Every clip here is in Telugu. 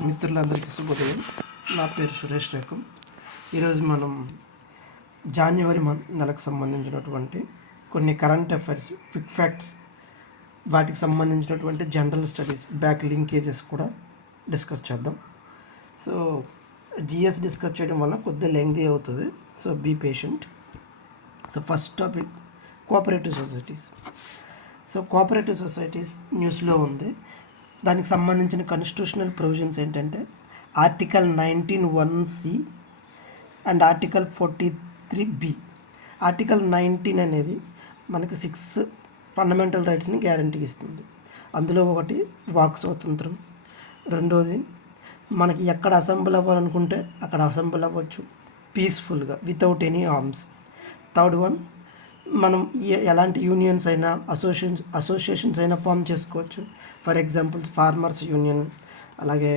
మిత్రులందరికీ శుభోదయం. నా పేరు సురేష్ రేఖం. ఈరోజు మనం జనవరి నెలకు సంబంధించినటువంటి కొన్ని కరెంట్ అఫైర్స్, క్విక్ ఫ్యాక్ట్స్, వాటికి సంబంధించినటువంటి జనరల్ స్టడీస్, బ్యాక్ లింకేజెస్ కూడా డిస్కస్ చేద్దాం. సో జిఎస్ డిస్కస్ చేయడం వల్ల కొద్దిగా లెంగ్తీ అవుతుంది. So be patient. So first topic cooperative societies. So cooperative societies న్యూస్లో ఉంది. దానికి సంబంధించిన కాన్స్టిట్యూషనల్ ప్రొవిజన్స్ ఏంటంటే article 19(1)(c) and article 43(b). Article 19 అనేది మనకి 6 ఫండమెంటల్ రైట్స్ని గ్యారంటీ ఇస్తుంది. అందులో ఒకటి వాక్ స్వాతంత్రం, రెండోది మనకి ఎక్కడ అసెంబ్ల్ అవ్వాలనుకుంటే అక్కడ అసెంబ్ల్ అవ్వచ్చు పీస్ఫుల్గా without any arms. Third one, మనం ఎలాంటి యూనియన్స్ అయినా అసోసియేషన్స్ అయినా ఫామ్ చేసుకోవచ్చు. ఫర్ ఎగ్జాంపుల్స్ ఫార్మర్స్ యూనియన్, అలాగే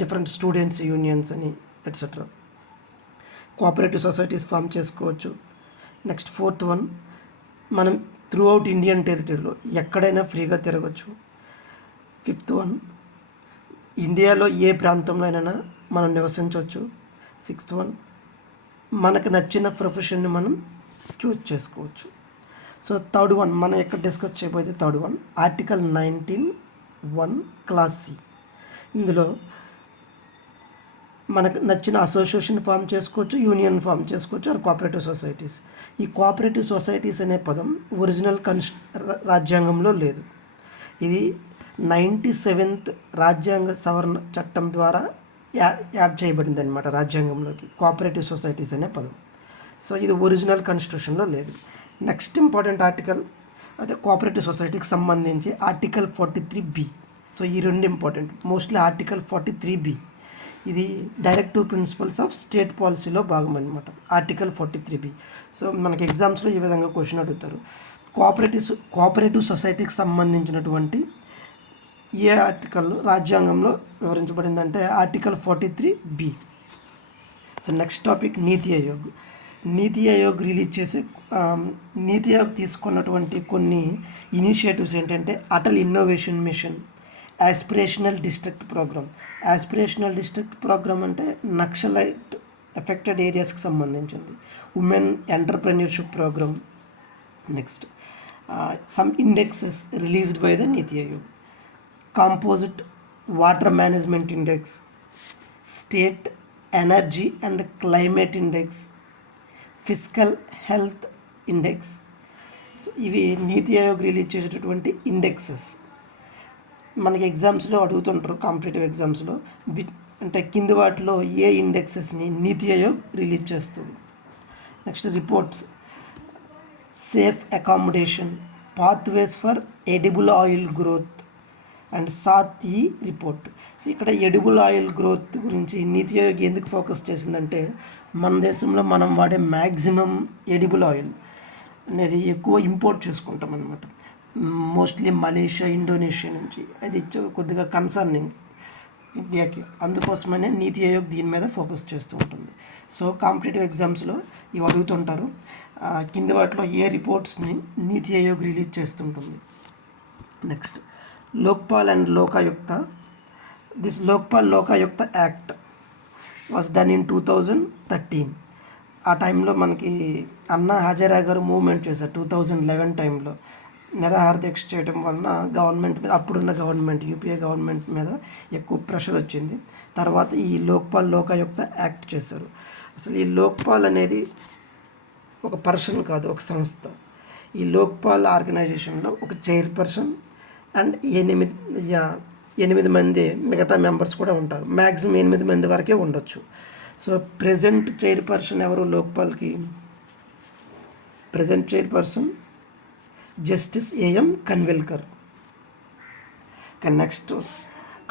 డిఫరెంట్ స్టూడెంట్స్ యూనియన్స్ అని ఎట్సెట్రా. కోఆపరేటివ్ సొసైటీస్ ఫామ్ చేసుకోవచ్చు. నెక్స్ట్ ఫోర్త్ వన్, మనం త్రూ అవుట్ ఇండియన్ టెరిటరీలో ఎక్కడైనా ఫ్రీగా తిరగచ్చు. ఫిఫ్త్ వన్, ఇండియాలో ఏ ప్రాంతంలో అయినా మనం నివసించవచ్చు. సిక్స్త్ వన్, మనకు నచ్చిన ప్రొఫెషన్ని మనం చూజ్ చేసుకోవచ్చు. సో థర్డ్ వన్ మనం ఎక్కడ డిస్కస్ చేయబోతే third one article 19(1) clause C. ఇందులో మనకు నచ్చిన అసోసియేషన్ ఫామ్ చేసుకోవచ్చు, యూనియన్ ఫామ్ చేసుకోవచ్చు, ఆర్ కోఆపరేటివ్ సొసైటీస్. ఈ కోఆపరేటివ్ సొసైటీస్ అనే పదం ఒరిజినల్ రాజ్యాంగంలో లేదు. ఇది 97th రాజ్యాంగ సవరణ చట్టం ద్వారా యాడ్ చేయబడింది అనమాట రాజ్యాంగంలోకి కోఆపరేటివ్ సొసైటీస్ అనే పదం. సో ఇది ఒరిజినల్ కాన్స్టిట్యూషన్లో లేదు. నెక్స్ట్ ఇంపార్టెంట్ ఆర్టికల్ అదే కోఆపరేటివ్ సొసైటీకి సంబంధించి ఆర్టికల్ 43(b). సో ఈ రెండు ఇంపార్టెంట్. మోస్ట్లీ ఆర్టికల్ 43(b) ఇది డైరెక్టివ్ ప్రిన్సిపల్స్ ఆఫ్ స్టేట్ పాలసీలో భాగం అనమాట. Article 43(b). సో మనకి ఎగ్జామ్స్లో ఈ విధంగా క్వశ్చన్ అడుగుతారు. కోఆపరేటివ్ సొసైటీకి సంబంధించినటువంటి ఏ ఆర్టికల్ రాజ్యాంగంలో వివరించబడిందంటే article 43(b). So next topic NITI Aayog. నీతి ఆయోగ్ రిలీజ్ చేసే నీతి ఆయోగ్ తీసుకున్నటువంటి కొన్ని ఇనిషియేటివ్స్ ఏంటంటే Atal innovation mission, aspirational district programme. Aspirational district programme అంటే నక్సలైట్ ఎఫెక్టెడ్ ఏరియాస్కి సంబంధించింది. Women entrepreneurship programme. Next some indexes released by the NITI Aayog. Composite water management index, state energy and climate index, physical health index. So ఇవి నీతి ఆయోగ్ రిలీజ్ చేసేటటువంటి ఇండెక్సెస్. మనకి ఎగ్జామ్స్లో అడుగుతుంటారు, కాంపిటేటివ్ ఎగ్జామ్స్లో అంటే కింది వాటిలో ఏ ఇండెక్సెస్ని నీతి ఆయోగ్ రిలీజ్ చేస్తుంది. Next reports, safe accommodation, pathways for edible oil growth and సాత్ రిపోర్ట్. సో ఇక్కడ ఎడిబుల్ ఆయిల్ గ్రోత్ గురించి నీతి ఆయోగ్ ఎందుకు ఫోకస్ చేసిందంటే మన దేశంలో మనం వాడే మ్యాక్సిమం ఎడిబుల్ ఆయిల్ అనేది ఎక్కువ ఇంపోర్ట్ చేసుకుంటాం అనమాట. మోస్ట్లీ మలేషియా, ఇండోనేషియా నుంచి. అది కొద్దిగా కన్సర్నింగ్ ఇండియాకి. అందుకోసమనే నీతి ఆయోగ్ దీని మీద ఫోకస్ చేస్తూ ఉంటుంది. సో కాంపిటేటివ్ ఎగ్జామ్స్లో ఇవి అడుగుతుంటారు. కింద వాటిలో ఏ రిపోర్ట్స్ని నీతి ఆయోగ్ రిలీజ్ చేస్తుంటుంది. Next Lokpal and Lokayukta. This Lokpal Lokayukta act was done in 2013. ఆ టైంలో మనకి అన్నా హజారా గారు మూవ్మెంట్ చేశారు 2011 టైంలో. నిరాహార దీక్ష చేయడం వలన గవర్నమెంట్ మీద, అప్పుడున్న గవర్నమెంట్ యూపీఏ గవర్నమెంట్ మీద ఎక్కువ ప్రెషర్ వచ్చింది. తర్వాత ఈ లోక్పాల్ లోకాయుక్త యాక్ట్ చేశారు. అసలు ఈ లోక్పాల్ అనేది ఒక పర్సన్ కాదు, ఒక సంస్థ. ఈ లోక్పాల్ ఆర్గనైజేషన్లో ఒక చైర్పర్సన్ అండ్ 8 మంది మిగతా మెంబర్స్ కూడా ఉంటారు. మ్యాక్సిమం 8 మంది వరకే ఉండొచ్చు. సో ప్రెజెంట్ చైర్పర్సన్ ఎవరు లోక్పాల్కి? Present chairperson justice AM Khanwilkar. Next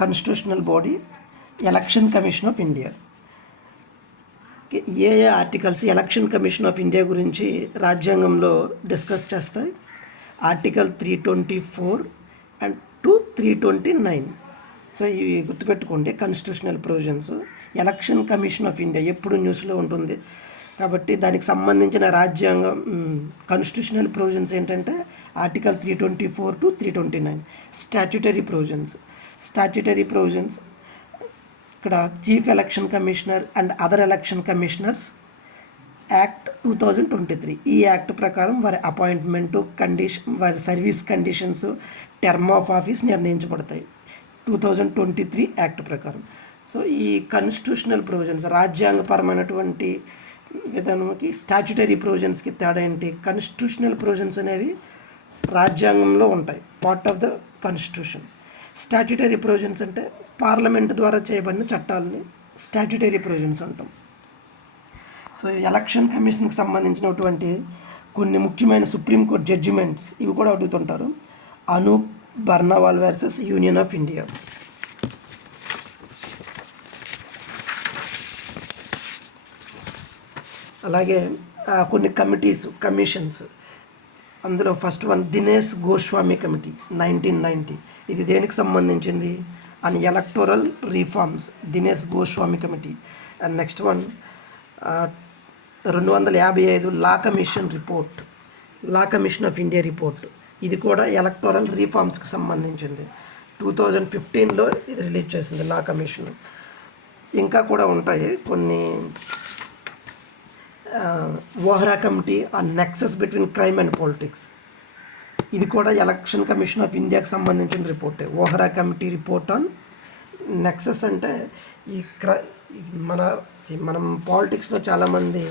constitutional body election commission of India. ఏ articles election commission of India గురించి రాజ్యాంగంలో డిస్కస్ చేస్తాయి? Article 324 and 329. సో ఇవి గుర్తుపెట్టుకోండి constitutional provisions. Election commission of India ఎప్పుడు న్యూస్లో ఉంటుంది కాబట్టి దానికి సంబంధించిన రాజ్యాంగం కాన్స్టిట్యూషనల్ ప్రొవిజన్స్ ఏంటంటే ఆర్టికల్ 324 to 329. స్టాట్యుటరీ ప్రొవిజన్స్ ఇక్కడ chief election commissioner and other election commissioners act 2023. ఈ యాక్ట్ ప్రకారం వారి అపాయింట్మెంటు వారి service conditions, term of office నిర్ణయించబడతాయి 2023 యాక్ట్ ప్రకారం. సో ఈ కాన్స్టిట్యూషనల్ ప్రొవిజన్స్, రాజ్యాంగపరమైనటువంటి విధానంకి స్టాట్యుటరీ ప్రొవిజన్స్కి తేడా ఏంటి? కాన్స్టిట్యూషనల్ ప్రొవిజన్స్ అనేవి రాజ్యాంగంలో ఉంటాయి, part of the constitution. Statutory provisions అంటే పార్లమెంట్ ద్వారా చేయబడిన చట్టాలని స్టాట్యుటరీ ప్రొవిజన్స్ అంటాం. సో ఎలక్షన్ కమిషన్కి సంబంధించినటువంటి కొన్ని ముఖ్యమైన సుప్రీంకోర్టు జడ్జిమెంట్స్ ఇవి కూడా అడుగుతుంటారు. Anoop Barnwal versus union of India. అలాగే కొన్ని కమిషన్స్, అందులో first one Dinesh Goswami committee 1990. ఇది దేనికి సంబంధించింది? And electoral reforms, Dinesh Goswami committee. And next one 255 law commission of India report. ఇది కూడా ఎలక్టోరల్ రిఫార్మ్స్కి సంబంధించింది. 2015లో ఇది రిలీజ్ చేసింది లా కమిషన్. ఇంకా కూడా ఉంటాయి కొన్ని. Vohra committee on nexus between crime and politics. ఇది కూడా ఎలక్షన్ కమిషన్ ఆఫ్ ఇండియాకి సంబంధించిన రిపోర్టే. Vohra committee report on nexus అంటే మనం పాలిటిక్స్లో చాలామంది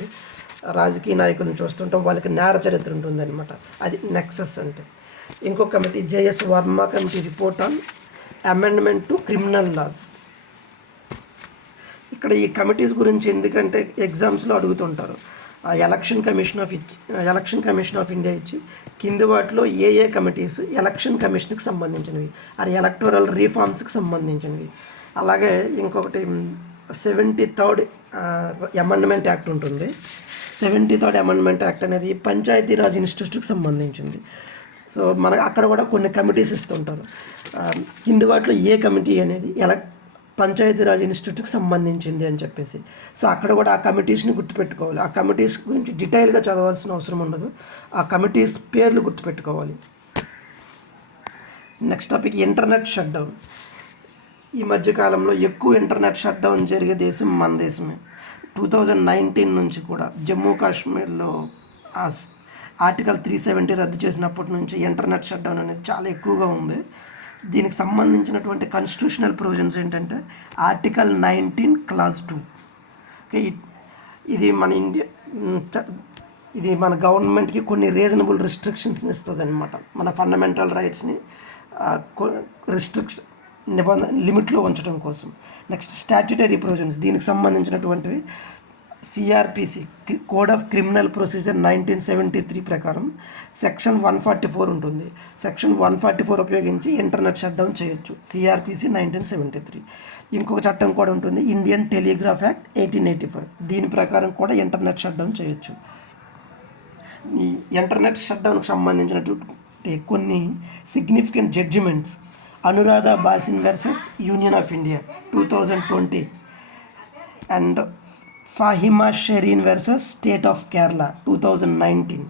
రాజకీయ నాయకులను చూస్తుంటాం, వాళ్ళకి నేర చరిత్ర ఉంటుంది అనమాట, అది నెక్సస్ అంటే. ఇంకో committee JS Varma committee report on amendment to criminal laws. ఇక్కడ ఈ కమిటీస్ గురించి ఎందుకంటే ఎగ్జామ్స్లో అడుగుతుంటారు. ఎలక్షన్ కమిషన్ ఆఫ్ ఇండియా ఇచ్చి కింది వాటిలో ఏ కమిటీస్ ఎలక్షన్ కమిషన్కి సంబంధించినవి, అది ఎలక్టోరల్ రిఫార్మ్స్కి సంబంధించినవి. అలాగే ఇంకొకటి 73rd అమెండ్మెంట్ యాక్ట్ ఉంటుంది. 73rd అమెండ్మెంట్ యాక్ట్ అనేది పంచాయతీరాజ్ ఇన్స్టిట్యూట్కి సంబంధించింది. సో అక్కడ కూడా కొన్ని కమిటీస్ ఇస్తుంటారు. కింది వాటిలో ఏ కమిటీ అనేది పంచాయతీరాజ్ ఇన్స్టిట్యూట్కి సంబంధించింది అని చెప్పేసి. సో అక్కడ కూడా ఆ కమిటీస్ని గుర్తుపెట్టుకోవాలి. ఆ కమిటీస్ గురించి డీటెయిల్గా చదవాల్సిన అవసరం ఉండదు, ఆ కమిటీస్ పేర్లు గుర్తుపెట్టుకోవాలి. Next topic internet shut down. ఈ మధ్యకాలంలో ఎక్కువ ఇంటర్నెట్ షట్ డౌన్ జరిగే దేశం మన దేశమే. 2019 నుంచి కూడా జమ్మూ కాశ్మీర్లో ఆర్టికల్ 370 రద్దు చేసినప్పటి నుంచి ఇంటర్నెట్ షట్ డౌన్ అనేది చాలా ఎక్కువగా ఉంది. దీనికి సంబంధించినటువంటి కాన్స్టిట్యూషనల్ ప్రొవిజన్స్ ఏంటంటే ఆర్టికల్ 19 క్లాజ్ 2. ఓకే, ఇది మన గవర్నమెంట్కి కొన్ని రీజనబుల్ రిస్ట్రిక్షన్స్ని ఇస్తుంది అనమాట. మన ఫండమెంటల్ రైట్స్ని లిమిట్లో ఉంచడం కోసం. నెక్స్ట్ స్టాట్యుటరీ ప్రొవిజన్స్, దీనికి సంబంధించినటువంటివి CrPC code of criminal procedure 1973 ప్రకారం సెక్షన్ 144 ఉంటుంది. సెక్షన్ 144 ఉపయోగించి ఇంటర్నెట్ షట్ డౌన్ చేయొచ్చు, సిఆర్పిసి 1973. ఇంకొక చట్టం కూడా ఉంటుంది, ఇండియన్ టెలిగ్రాఫ్ యాక్ట్ 1885. దీని ప్రకారం కూడా ఇంటర్నెట్ షట్ డౌన్ చేయొచ్చు. ఈ ఇంటర్నెట్ షట్ డౌన్కి సంబంధించినటువంటి కొన్ని significant judgements: Anuradha Bhasin versus union of India 2020 and Faheema Shirin versus state of Kerala 2019.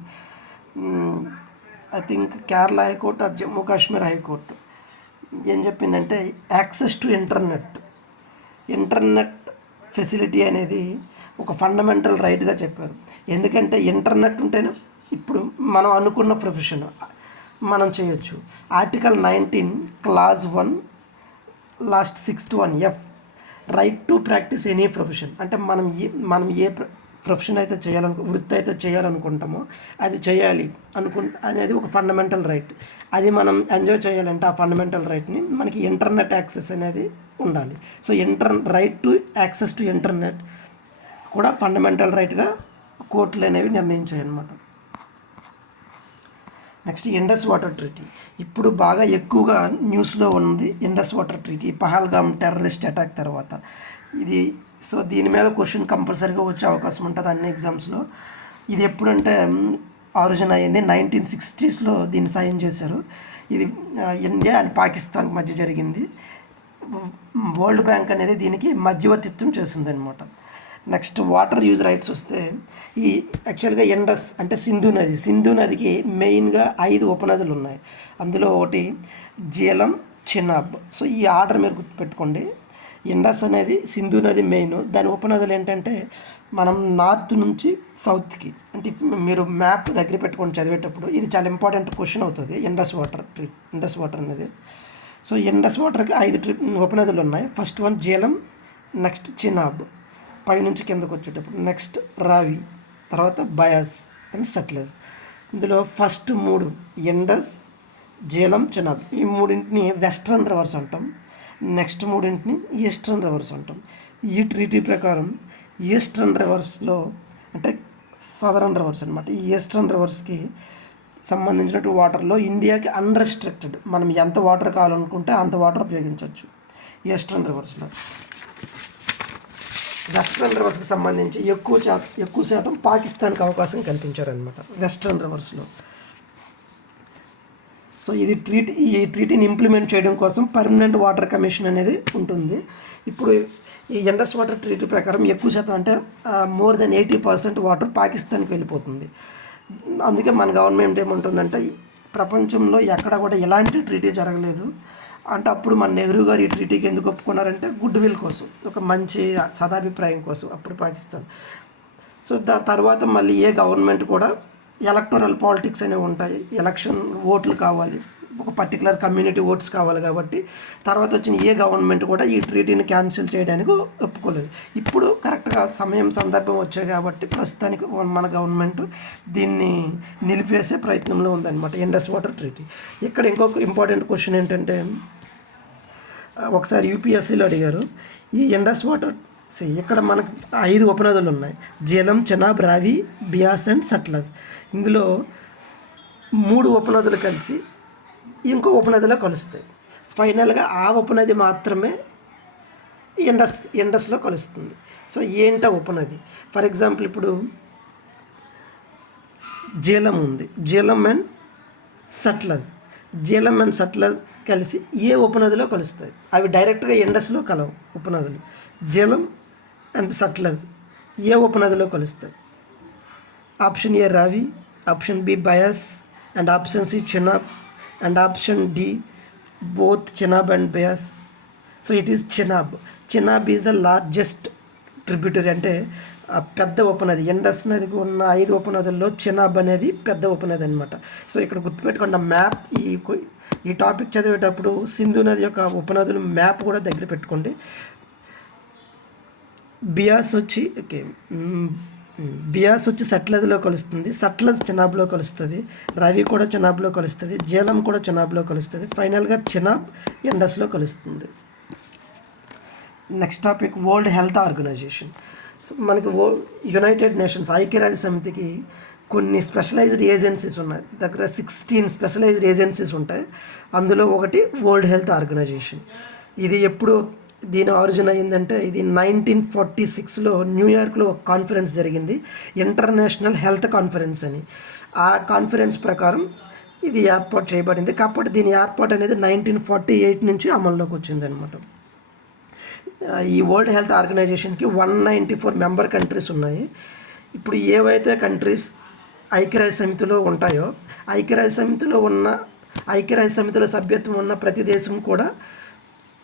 I think Kerala high court or Jammu Kashmir high court ఏం చెప్పిందంటే యాక్సెస్ టు ఇంటర్నెట్ ఫెసిలిటీ అనేది ఒక ఫండమెంటల్ రైట్గా చెప్పారు. ఎందుకంటే ఇంటర్నెట్ ఉంటేనే ఇప్పుడు మనం అనుకున్న ప్రొఫెషన్ మనం చేయొచ్చు. Article 19 clause 1 last 6th 1 F right to practice any profession. అంటే మనం ఏ ప్రొఫెషన్ అయితే వృత్తి అయితే చేయాలనుకుంటామో అది చేయాలి అనేది ఒక ఫండమెంటల్ రైట్. అది మనం ఎంజాయ్ చేయాలంటే ఆ ఫండమెంటల్ రైట్ని మనకి ఇంటర్నెట్ యాక్సెస్ అనేది ఉండాలి. So right to access to internet కూడా ఫండమెంటల్ రైట్గా కోర్టులు అనేవి నిర్ణయించాయన్నమాట. Next Indus water treaty. ఇప్పుడు బాగా ఎక్కువగా న్యూస్లో ఉంది Indus water treaty, Pahalgam terrorist attack తర్వాత. సో దీని మీద క్వశ్చన్ కంపల్సరీగా వచ్చే అవకాశం ఉంటుంది అన్ని ఎగ్జామ్స్లో. ఇది ఎప్పుడంటే ఆరిజిన్ అయ్యింది 1960sలో దీన్ని సైన్ చేశారు. ఇది ఇండియా అండ్ పాకిస్తాన్కి మధ్య జరిగింది. వరల్డ్ బ్యాంక్ అనేది దీనికి మధ్యవర్తిత్వం చేస్తుంది అనమాట. నెక్స్ట్ వాటర్ యూజ్ రైట్స్ వస్తే ఈ యాక్చువల్గా ఇండస్ అంటే సింధు నదికి మెయిన్గా 5 ఉపనదులు ఉన్నాయి. అందులో ఒకటి జీలం, చినాబ్. సో ఈ ఆర్డర్ మీరు గుర్తుపెట్టుకోండి. ఇండస్ అనేది సింధు నది మెయిన్, దాని ఉపనదులు ఏంటంటే మనం నార్త్ నుంచి సౌత్కి, అంటే మీరు మ్యాప్ దగ్గర పెట్టుకొని చదివేటప్పుడు ఇది చాలా ఇంపార్టెంట్ క్వశ్చన్ అవుతుంది. ఇండస్ వాటర్ అనేది. సో ఇండస్ వాటర్కి 5 ఉపనదులు ఉన్నాయి. First one Jhelum, next Chenab పైనుంచి కిందకు వచ్చేటప్పుడు, నెక్స్ట్ రావి, తర్వాత బయాస్ అండ్ సట్లెజ్. ఇందులో ఫస్ట్ 3 ఇండస్, జీలం, చినాబ్ ఈ మూడింటిని వెస్ట్రన్ రివర్స్ అంటాం. నెక్స్ట్ 3 ఈస్టర్న్ రివర్స్ అంటాం. ఈ ట్రీటీ ప్రకారం ఈస్టర్న్ రివర్స్లో అంటే సదరన్ రివర్స్ అనమాట, ఈ ఈస్టర్న్ రివర్స్కి సంబంధించినటువంటి వాటర్లో ఇండియాకి అన్రెస్ట్రిక్టెడ్, మనం ఎంత వాటర్ కావాలనుకుంటే అంత వాటర్ ఉపయోగించవచ్చు ఈస్టర్న్ రివర్స్లో. వెస్ట్రన్ రివర్స్కి సంబంధించి ఎక్కువ శాతం పాకిస్తాన్కి అవకాశం కల్పించారనమాట వెస్ట్రన్ రివర్స్లో. సో ఈ ట్రీటీని ఇంప్లిమెంట్ చేయడం కోసం పర్మనెంట్ వాటర్ కమిషన్ అనేది ఉంటుంది. ఇప్పుడు ఈ ఇండస్ వాటర్ ట్రీటీ ప్రకారం ఎక్కువ శాతం అంటే మోర్ దెన్ 80% వాటర్ పాకిస్తాన్కి వెళ్ళిపోతుంది. అందుకే మన గవర్నమెంట్ ఏముంటుందంటే ప్రపంచంలో ఎక్కడ కూడా ఎలాంటి ట్రీటీ జరగలేదు అంటే అప్పుడు మన నెహ్రూ గారు ఈ ట్రీటీకి ఎందుకు ఒప్పుకున్నారంటే గుడ్ విల్ కోసం, ఒక మంచి సదాభిప్రాయం కోసం అప్పుడు పాకిస్తాన్. సో తర్వాత మళ్ళీ ఏ గవర్నమెంట్ కూడా ఎలక్టోరల్ పాలిటిక్స్ అనేవి ఉంటాయి, ఎలక్షన్ ఓట్లు కావాలి, ఒక పర్టికులర్ కమ్యూనిటీ ఓట్స్ కావాలి. కాబట్టి తర్వాత వచ్చిన ఏ గవర్నమెంట్ కూడా ఈ ట్రీటీని క్యాన్సిల్ చేయడానికి ఒప్పుకోలేదు. ఇప్పుడు కరెక్ట్గా సందర్భం వచ్చాయి కాబట్టి ప్రస్తుతానికి మన గవర్నమెంట్ దీన్ని నిలిపేసే ప్రయత్నంలో ఉందన్నమాట ఇండస్ వాటర్ ట్రీటీ. ఇక్కడ ఇంకొక ఇంపార్టెంట్ క్వశ్చన్ ఏంటంటే ఒకసారి యూపీఎస్సీలో అడిగారు, ఈ ఇండస్ వాటర్ ఇక్కడ మనకు 5 ఉపనదులు ఉన్నాయి, జీలం, చెనాబ్, రావి, బియాస్ అండ్ సట్లెజ్. ఇందులో 3 ఉపనదులు కలిసి ఇంకో ఉపనదిలో కలుస్తాయి. ఫైనల్గా ఆ ఉపనది మాత్రమే ఇండస్లో కలుస్తుంది. సో ఏంటో ఉపనది, ఫర్ ఎగ్జాంపుల్ ఇప్పుడు జీలం ఉంది, జీలం అండ్ సట్లెజ్ కలిసి ఏ ఉపనదిలో కలుస్తాయి, అవి డైరెక్ట్గా ఇండస్లో కలవు ఉపనదులు. జీలం అండ్ సట్లెజ్ ఏ ఉపనదిలో కలుస్తాయి? Option A Ravi, option B Beas and option C Chenab and option D both Chenab and Beas. So it is Chenab is the largest tributary, అంటే పెద్ద ఉపనది. ఇండస్ నదికి ఉన్న 5 ఉపనదుల్లో చినాబ్ అనేది పెద్ద ఉపనది అనమాట. సో ఇక్కడ గుర్తుపెట్టుకోండి, మ్యాప్ ఈ టాపిక్ చదివేటప్పుడు సింధు నది యొక్క ఉపనదులు మ్యాప్ కూడా దగ్గర పెట్టుకోండి. బియాస్ వచ్చి సట్లెజ్లో కలుస్తుంది, సట్లెజ్ చినాబ్లో కలుస్తుంది, రవి కూడా చినాబ్లో కలుస్తుంది, జీలం కూడా చినాబ్లో కలుస్తుంది, ఫైనల్గా చినాబ్ ఇండస్లో కలుస్తుంది. Next topic world health organization. So మనకి యునైటెడ్ నేషన్స్ ఐక్యరాజ్య సమితికి కొన్ని స్పెషలైజ్డ్ ఏజెన్సీస్ ఉన్నాయి, దగ్గర 16 స్పెషలైజ్డ్ ఏజెన్సీస్ ఉంటాయి. అందులో ఒకటి వరల్డ్ హెల్త్ ఆర్గనైజేషన్. ఇది ఎప్పుడు దీని ఆరిజిన్ అయ్యిందంటే ఇది 1946లో న్యూయార్క్లో ఒక కాన్ఫరెన్స్ జరిగింది, ఇంటర్నేషనల్ హెల్త్ కాన్ఫరెన్స్ అని. ఆ కాన్ఫరెన్స్ ప్రకారం ఇది ఏర్పాటు చేయబడింది. కాబట్టి దీని ఏర్పాటు అనేది 1948 నుంచి అమల్లోకి వచ్చింది అనమాట. ఈ వరల్డ్ హెల్త్ ఆర్గనైజేషన్కి 194 మెంబర్ కంట్రీస్ ఉన్నాయి. ఇప్పుడు ఏవైతే కంట్రీస్ ఐక్యరాజ్య సమితిలో ఉంటాయో ఐక్యరాజ్య సమితిలో సభ్యత్వం ఉన్న ప్రతి దేశం కూడా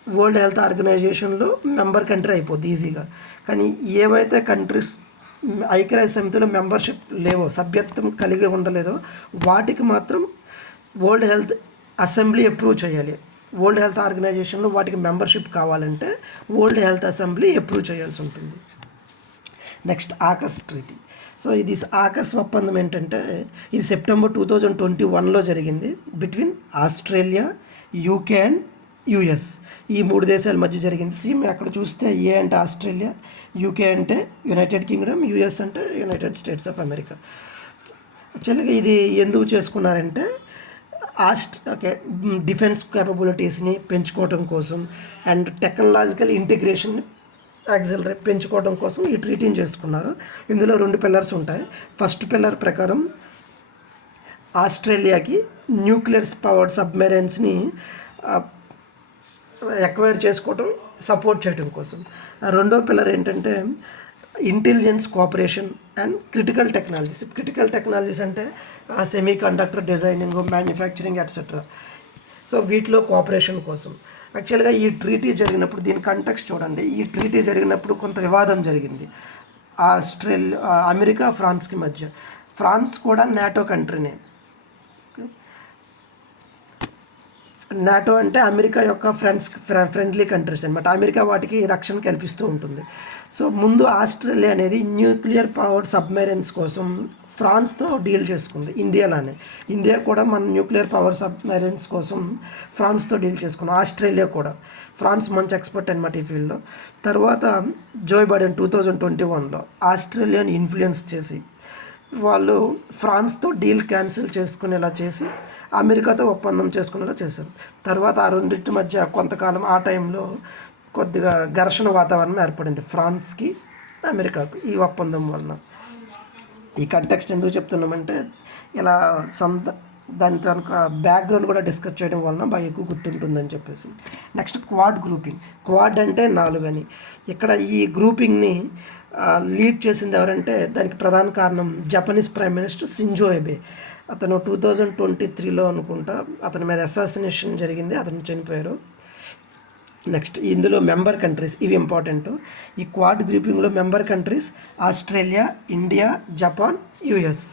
వరల్డ్ హెల్త్ ఆర్గనైజేషన్లో మెంబర్ కంట్రీ అయిపోద్ది ఈజీగా. కానీ ఏవైతే కంట్రీస్ ఐక్యరాజ్య సమితిలో మెంబర్షిప్ లేవో, సభ్యత్వం కలిగి ఉండలేదో వాటికి మాత్రం వరల్డ్ హెల్త్ అసెంబ్లీ అప్రూవ్ చేయాలి. వరల్డ్ హెల్త్ ఆర్గనైజేషన్లో వాటికి మెంబర్షిప్ కావాలంటే వరల్డ్ హెల్త్ అసెంబ్లీ అప్రూవ్ చేయాల్సి ఉంటుంది. Next AUKUS treaty. సో ఇది ఆకస్ ఒప్పందం ఏంటంటే ఇది సెప్టెంబర్ 2021లో జరిగింది between Australia, UK and US. ఈ 3 దేశాల మధ్య జరిగింది. సేమ్ అక్కడ చూస్తే ఏ అంటే ఆస్ట్రేలియా, యూకే అంటే యునైటెడ్ కింగ్డమ్, యుఎస్ అంటే యునైటెడ్ స్టేట్స్ ఆఫ్ అమెరికా. యాక్చువల్గా ఇది ఎందుకు చేసుకున్నారంటే డిఫెన్స్ కేపబిలిటీస్ని పెంచుకోవడం కోసం అండ్ టెక్నాలజికల్ ఇంటిగ్రేషన్ యాక్సిలరేట్ పెంచుకోవడం కోసం ఈ ట్రీటీని చేసుకున్నారు. ఇందులో 2 పిల్లర్స్ ఉంటాయి. ఫస్ట్ పిల్లర్ ప్రకారం ఆస్ట్రేలియాకి న్యూక్లియర్ పవర్డ్ సబ్మెరైన్స్ని ఎక్వైర్ చేసుకోవడం, సపోర్ట్ చేయడం కోసం. రెండో పిల్లర్ ఏంటంటే intelligence cooperation and critical technologies అంటే semiconductor designing, manufacturing etcetera. So వీటిలో కోఆపరేషన్ కోసం యాక్చువల్గా ఈ ట్రీటీ జరిగినప్పుడు దీని కంటెక్స్ట్ చూడండి. ఈ ట్రీటీ జరిగినప్పుడు కొంత వివాదం జరిగింది అమెరికా ఫ్రాన్స్కి మధ్య. ఫ్రాన్స్ కూడా నాటో కంట్రీనే. నాటో అంటే అమెరికా యొక్క ఫ్రెండ్లీ కంట్రీస్ అనమాట. అమెరికా వాటికి రక్షణ కల్పిస్తూ ఉంటుంది. సో ముందు ఆస్ట్రేలియా అనేది న్యూక్లియర్ పవర్డ్ సబ్మెరైన్స్ కోసం ఫ్రాన్స్తో డీల్ చేసుకుంది. ఇండియా కూడా మన న్యూక్లియర్ పవర్ సబ్మెరైన్స్ కోసం ఫ్రాన్స్తో డీల్ చేసుకున్నాం. ఆస్ట్రేలియా కూడా, ఫ్రాన్స్ మంచి ఎక్స్పర్ట్ అనమాట ఈ ఫీల్డ్లో. తర్వాత జో బైడెన్ 2021లో ఆస్ట్రేలియాని ఇన్ఫ్లుయెన్స్ చేసి వాళ్ళు ఫ్రాన్స్తో డీల్ క్యాన్సిల్ చేసుకునేలా చేసి అమెరికాతో ఒప్పందం చేసుకునేలా చేశారు. తర్వాత ఆ రెండింటి మధ్య కొంతకాలం ఆ టైంలో కొద్దిగా ఘర్షణ వాతావరణం ఏర్పడింది ఫ్రాన్స్కి అమెరికాకు ఈ ఒప్పందం వలన. ఈ కంటెక్స్ట్ ఎందుకు చెప్తున్నామంటే ఇలా దాని కనుక బ్యాక్గ్రౌండ్ కూడా డిస్కస్ చేయడం వలన బాగా ఎక్కువ గుర్తుంటుందని చెప్పేసి. నెక్స్ట్ క్వాడ్ అంటే 4 అని. ఇక్కడ ఈ గ్రూపింగ్ని లీడ్ చేసింది ఎవరంటే దానికి ప్రధాన కారణం జపనీస్ ప్రైమ్ మినిస్టర్ షింజో ఎబే. అతను 2023లో అనుకుంటా అతని మీద అసాసినేషన్ జరిగింది, అతను చనిపోయారు. నెక్స్ట్ ఇందులో మెంబర్ కంట్రీస్ ఇవి ఇంపార్టెంట్. ఈ క్వాడ్ గ్రూపింగ్లో member countries Australia, India, Japan, US.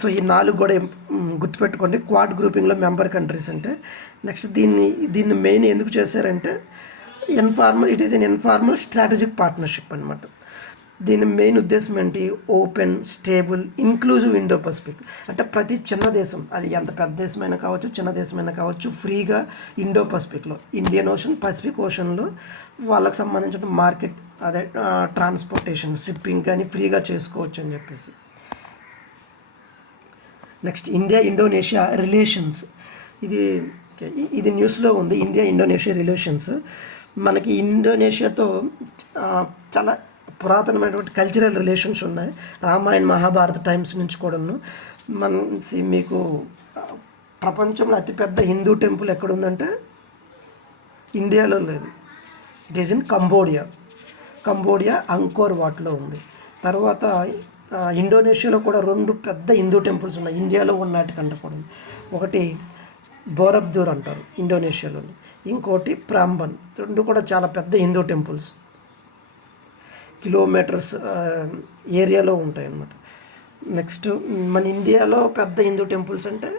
So ఈ 4 కూడా గుర్తుపెట్టుకోండి క్వాడ్ గ్రూపింగ్లో మెంబర్ కంట్రీస్ అంటే. నెక్స్ట్ దీన్ని మెయిన్ ఎందుకు చేశారంటే it is an informal strategic partnership అనమాట. దీని మెయిన్ ఉద్దేశం ఏంటి? Open, stable, inclusive Indo Pacific. అంటే ప్రతి చిన్న దేశం, అది ఎంత పెద్ద దేశమైనా కావచ్చు, చిన్న దేశమైనా కావచ్చు, ఫ్రీగా ఇండో పసిఫిక్లో, ఇండియన్ ఓషన్, పసిఫిక్ ఓషన్లో వాళ్ళకి సంబంధించిన మార్కెట్, అదే ట్రాన్స్పోర్టేషన్, షిప్పింగ్ కానీ ఫ్రీగా చేసుకోవచ్చు అని చెప్పేసి. Next India Indonesia relations. ఇది న్యూస్లో ఉంది. India Indonesia relations. మనకి ఇండోనేషియాతో చాలా పురాతనమైనటువంటి కల్చరల్ రిలేషన్స్ ఉన్నాయి. రామాయణ మహాభారత టైమ్స్ నుంచి కూడాను. మీకు ప్రపంచంలో అతిపెద్ద హిందూ టెంపుల్ ఎక్కడుందంటే ఇండియాలో లేదు. It is in Cambodia Angkor వాట్లో ఉంది. తర్వాత ఇండోనేషియాలో కూడా 2 పెద్ద హిందూ టెంపుల్స్ ఉన్నాయి, ఇండియాలో ఉన్నటికంటే కూడా. ఒకటి బోరబ్దూర్ అంటారు ఇండోనేషియాలోని, ఇంకోటి ప్రాంబన్. 2 కూడా చాలా పెద్ద హిందూ టెంపుల్స్, కిలోమీటర్స్ ఏరియాలో ఉంటాయి అన్నమాట. నెక్స్ట్ మన ఇండియాలో పెద్ద హిందూ టెంపుల్స్ అంటే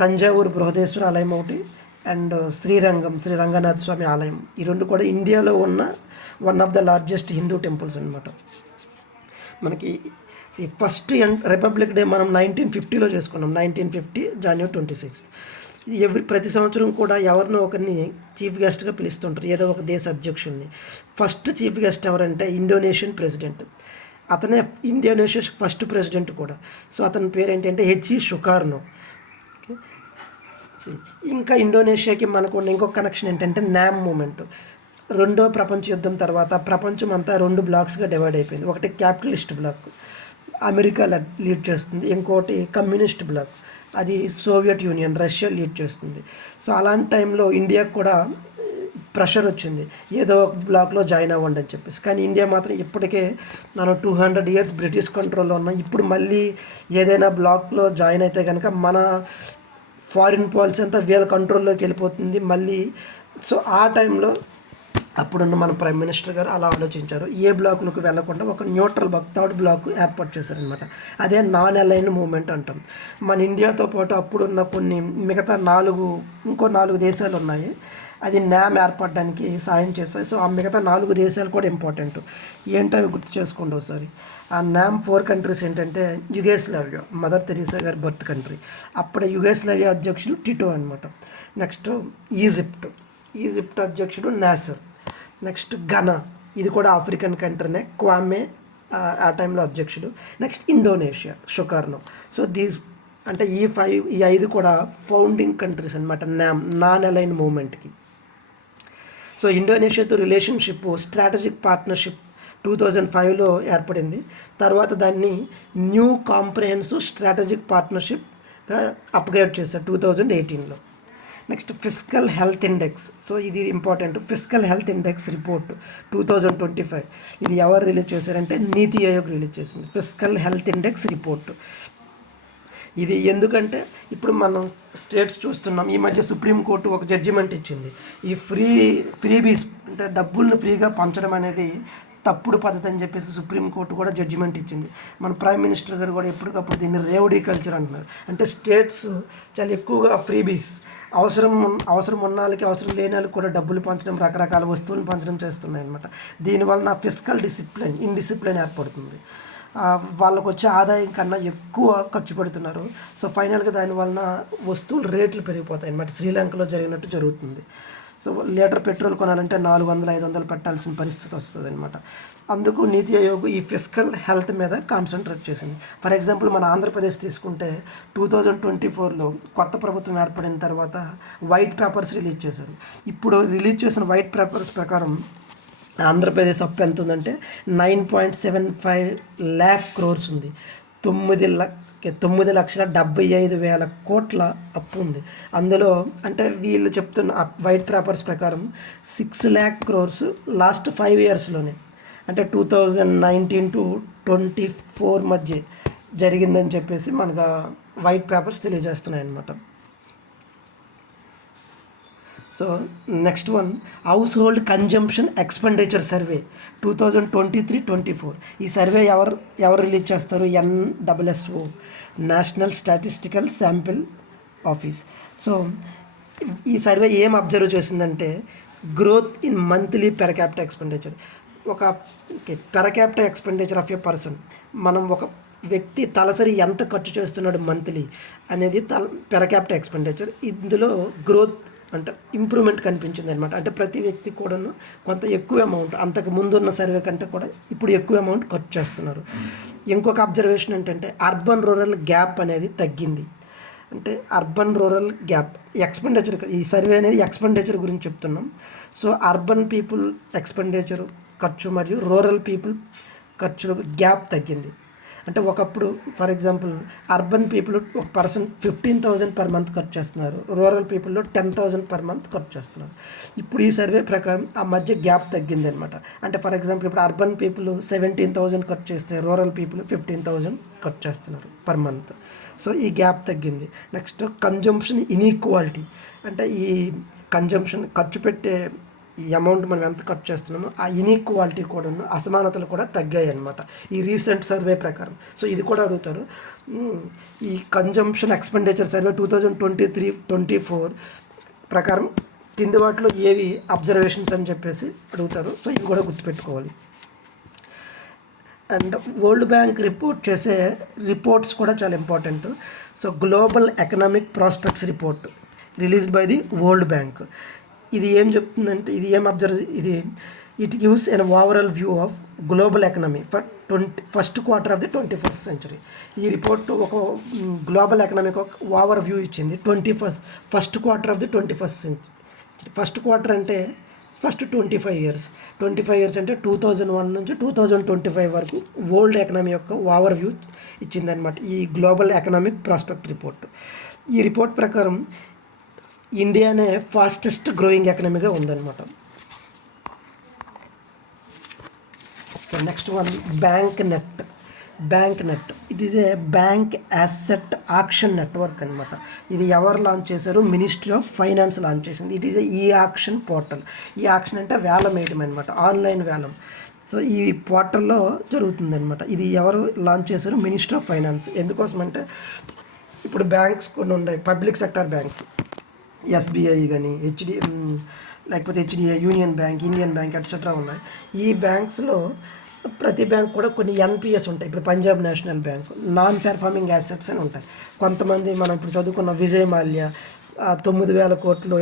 తంజావూరు బృహదేశ్వర ఆలయం ఒకటి, అండ్ శ్రీ రంగనాథ స్వామి ఆలయం. ఈ 2 కూడా ఇండియాలో ఉన్న one of the largest Hindu temples అనమాట. మనకి ఫస్ట్ రిపబ్లిక్ డే మనం 1950లో చేసుకున్నాం. 1950 జనవరి 26. ప్రతి సంవత్సరం కూడా ఎవరినో ఒకరిని చీఫ్ గెస్ట్గా పిలుస్తుంటారు, ఏదో ఒక దేశ అధ్యక్షుడిని. ఫస్ట్ చీఫ్ గెస్ట్ ఎవరంటే ఇండోనేషియన్ ప్రెసిడెంట్. అతనే ఇండోనేషియా ఫస్ట్ ప్రెసిడెంట్ కూడా. సో అతని పేరు ఏంటంటే హెచ్ఈ సుకార్నో. ఇంకా ఇండోనేషియాకి మనకు ఇంకొక కనెక్షన్ ఏంటంటే నామ్ మూమెంట్. 2వ ప్రపంచ యుద్ధం తర్వాత ప్రపంచం అంతా 2 బ్లాక్స్గా డివైడ్ అయిపోయింది. ఒకటి క్యాపిటలిస్ట్ బ్లాక్, అమెరికా లీడ్ చేస్తుంది. ఇంకోటి కమ్యూనిస్ట్ బ్లాక్, అది సోవియట్ యూనియన్, రష్యా లీడ్ చేస్తుంది. సో అలాంటి టైంలో ఇండియాకు కూడా ప్రెషర్ వచ్చింది, ఏదో ఒక బ్లాక్లో జాయిన్ అవ్వండి అని చెప్పేసి. కానీ ఇండియా మాత్రం ఇప్పటికే మనం 200 years బ్రిటిష్ కంట్రోల్లో ఉన్నాం. ఇప్పుడు మళ్ళీ ఏదైనా బ్లాక్లో జాయిన్ అయితే కనుక మన ఫారిన్ పాలసీ అంతా వీళ్ళ కంట్రోల్లోకి వెళ్ళిపోతుంది మళ్ళీ. సో ఆ టైంలో అప్పుడున్న మన ప్రైమ్ మినిస్టర్ గారు అలా ఆలోచించారు, ఏ బ్లాకులకు వెళ్లకుండా ఒక న్యూట్రల్ బ్లాక్, 3rd బ్లాక్ ఏర్పాటు చేశారనమాట. అదే నాన్ అలైన్డ్ మూవ్మెంట్ అంటాం. మన ఇండియాతో పాటు అప్పుడున్న మిగతా 4 దేశాలు ఉన్నాయి, అది నామ్ ఏర్పడడానికి సాయం చేస్తాయి. సో ఆ మిగతా 4 దేశాలు కూడా ఇంపార్టెంట్. ఏంటో అవి గుర్తు చేసుకోండి ఒకసారి. ఆ నామ్ 4 కంట్రీస్ ఏంటంటే యుగోస్లావియా, మదర్ తెరీసా గారి బర్త్ కంట్రీ. అప్పుడే యుగోస్లావియా అధ్యక్షుడు టిటో అనమాట. నెక్స్ట్ ఈజిప్ట్ అధ్యక్షుడు నాసర్. నెక్స్ట్ ఘనా, ఇది కూడా ఆఫ్రికన్ కంట్రీనే, క్వామే ఆ టైంలో అధ్యక్షుడు. Next Indonesia, సుకార్నో. సో ఈ 5 కూడా ఫౌండింగ్ కంట్రీస్ అనమాట నాన్ అలైన్ మూవ్మెంట్కి. సో ఇండోనేషియాతో రిలేషన్షిప్ స్ట్రాటజిక్ పార్ట్నర్షిప్ 2005లో ఏర్పడింది. తర్వాత దాన్ని న్యూ కాంప్రహెన్సివ్ స్ట్రాటజిక్ పార్ట్నర్షిప్గా అప్గ్రేడ్ చేశారు 2018లో. Next physical health index. So ఇది important. Physical health index report 2025 ఇది ఎవరు రిలీజ్ చేశారంటే నీతి ఆయోగ్ రిలీజ్ చేసింది. ఫిజికల్ హెల్త్ ఇండెక్స్ రిపోర్ట్ ఇది ఎందుకంటే ఇప్పుడు మనం స్టేట్స్ చూస్తున్నాం. ఈ మధ్య సుప్రీంకోర్టు ఒక జడ్జిమెంట్ ఇచ్చింది. ఈ ఫ్రీబీస్ అంటే డబ్బులను ఫ్రీగా పంచడం అనేది తప్పుడు పద్ధతి అని చెప్పేసి సుప్రీంకోర్టు కూడా జడ్జిమెంట్ ఇచ్చింది. మన ప్రైమ్ మినిస్టర్ గారు కూడా ఎప్పటికప్పుడు దీన్ని రేవడీ కల్చర్ అంటున్నారు. అంటే స్టేట్స్ చాలా ఎక్కువగా ఫ్రీబీస్ అవసరం ఉన్న వాళ్ళకి అవసరం లేని వాళ్ళకి కూడా డబ్బులు పంచడం, రకరకాల వస్తువులను పంచడం చేస్తున్నాయి అనమాట. దీనివల్ల ఫిజికల్ ఇండిసిప్లిన్ ఏర్పడుతుంది. వాళ్ళకు వచ్చే ఆదాయం కన్నా ఎక్కువ ఖర్చు పెడుతున్నారు. సో ఫైనల్గా దానివలన వస్తువుల రేట్లు పెరిగిపోతాయి అన్నమాట. శ్రీలంకలో జరిగినట్టు జరుగుతుంది. సో లీటర్ పెట్రోల్ కొనాలంటే 400-500 పెట్టాల్సిన పరిస్థితి వస్తుంది అనమాట. అందుకు నీతి ఆయోగ్ ఈ ఫిజికల్ హెల్త్ మీద కాన్సన్ట్రేట్ చేసింది. ఫర్ ఎగ్జాంపుల్ మన ఆంధ్రప్రదేశ్ తీసుకుంటే 2024లో కొత్త ప్రభుత్వం ఏర్పడిన తర్వాత వైట్ పేపర్స్ రిలీజ్ చేశారు. ఇప్పుడు రిలీజ్ చేసిన వైట్ పేపర్స్ ప్రకారం ఆంధ్రప్రదేశ్ అప్పు ఎంత ఉందంటే 9.75 lakh crores ఉంది. 9,75,000 కోట్ల అప్పు ఉంది. అందులో అంటే వీళ్ళు చెప్తున్న వైట్ పేపర్స్ ప్రకారం 6 lakh crores లాస్ట్ 5 yearsలోనే అంటే 2019 to 24 మధ్య జరిగిందని చెప్పేసి మనకు వైట్ పేపర్స్ తెలియజేస్తున్నాయి అన్నమాట. So next one house hold consumption expenditure survey 2023-24 ఈ సర్వే ఎవరు రిలీజ్ చేస్తారు? NSSO national statistical sample office. So ఈ సర్వే ఏం అబ్జర్వ్ చేసిందంటే growth in monthly per capital expenditure. ఒక per capital expenditure of a person, మనం ఒక వ్యక్తి తలసరి ఎంత ఖర్చు చేస్తున్నాడు మంత్లీ అనేది పెర్ క్యాపిటల్ ఎక్స్పెండిచర్. ఇందులో గ్రోత్ అంటే ఇంప్రూవ్మెంట్ కనిపించింది అనమాట. అంటే ప్రతి వ్యక్తి కూడాను కొంత ఎక్కువ అమౌంట్, అంతకు ముందున్న సర్వే కంటే కూడా ఇప్పుడు ఎక్కువ అమౌంట్ ఖర్చు చేస్తున్నారు. ఇంకొక అబ్జర్వేషన్ ఏంటంటే అర్బన్ రూరల్ గ్యాప్ అనేది తగ్గింది. అంటే అర్బన్ రూరల్ గ్యాప్ ఎక్స్పెండిచర్, ఈ సర్వే అనేది ఎక్స్పెండిచర్ గురించి చెప్తున్నాం. సో అర్బన్ పీపుల్ ఎక్స్పెండిచర్ ఖర్చు మరియు రూరల్ పీపుల్ ఖర్చు గ్యాప్ తగ్గింది. అంటే ఒకప్పుడు ఫర్ ఎగ్జాంపుల్ అర్బన్ పీపుల్ ఒక పర్సన్ 15,000 per month ఖర్చు చేస్తున్నారు, రూరల్ పీపుల్లో 10,000 per month ఖర్చు చేస్తున్నారు. ఇప్పుడు ఈ సర్వే ప్రకారం ఆ మధ్య గ్యాప్ తగ్గింది అనమాట. అంటే ఫర్ ఎగ్జాంపుల్ ఇప్పుడు అర్బన్ పీపుల్ 17,000 ఖర్చు చేస్తే రూరల్ పీపుల్ 15,000 ఖర్చు చేస్తున్నారు పర్ మంత్. సో ఈ గ్యాప్ తగ్గింది. నెక్స్ట్ కన్జంప్షన్ ఇన్ఈక్వాలిటీ, అంటే ఈ కన్జంప్షన్ ఖర్చు పెట్టే ఈ అమౌంట్ మనం ఎంత ఖర్చు చేస్తున్నామో ఆ ఇన్ఈక్వాలిటీ కూడా అసమానతలు కూడా తగ్గాయి అన్నమాట ఈ రీసెంట్ సర్వే ప్రకారం. సో ఇది కూడా అడుగుతారు. ఈ కన్జంప్షన్ ఎక్స్పెండిచర్ సర్వే 2023-24 ప్రకారం కింది వాటిలో ఏవి అబ్జర్వేషన్స్ అని చెప్పేసి అడుగుతారు. సో ఇవి కూడా గుర్తుపెట్టుకోవాలి. అండ్ వరల్డ్ బ్యాంక్ రిపోర్ట్ చేసే రిపోర్ట్స్ కూడా చాలా important. So global economic prospects report released by the world bank. ఇది ఏం చెప్తుందంటే it gives an overall view of global economy for first quarter of the 21st century. ఈ రిపోర్ట్ ఒక గ్లోబల్ ఎకనామిక్ ఒక ఓవర్ వ్యూ ఇచ్చింది first quarter of the 21st century. First quarter అంటే ఫస్ట్ 25 years అంటే 2001 నుంచి 2025 వరకు వరల్డ్ ఎకనామీ యొక్క ఓవర్ వ్యూ ఇచ్చిందనమాట ఈ గ్లోబల్ ఎకనామిక్ ప్రాస్పెక్ట్ రిపోర్ట్. ఈ రిపోర్ట్ ప్రకారం ఇండియానే ఫాస్టెస్ట్ గ్రోయింగ్ ఎకనమీగా ఉందన్నమాట. Next one bank net. It is a bank asset auction network అనమాట. ఇది ఎవరు లాంచ్ చేశారు? మినిస్ట్రీ ఆఫ్ ఫైనాన్స్ లాంచ్ చేసింది. It is a e auction portal. ఈ ఆక్షన్ అంటే వేలం వేయడం అనమాట, ఆన్లైన్ వేలం. సో ఈ పోర్టల్లో జరుగుతుందన్నమాట. ఇది ఎవరు లాంచ్ చేశారు? Ministry of finance. ఎందుకోసం అంటే ఇప్పుడు బ్యాంక్స్ కొన్ని ఉన్నాయి, పబ్లిక్ సెక్టర్ బ్యాంక్స్, SBI కానీ లేకపోతే HDA, union bank, Indian bank etcetera ఉన్నాయి. ఈ బ్యాంక్స్లో ప్రతి బ్యాంక్ కూడా కొన్ని NPS ఉంటాయి. ఇప్పుడు Punjab national bank non performing assets అని ఉంటాయి. కొంతమంది మనం ఇప్పుడు చదువుకున్న విజయ్ మాల్యా 9,000 కోట్లు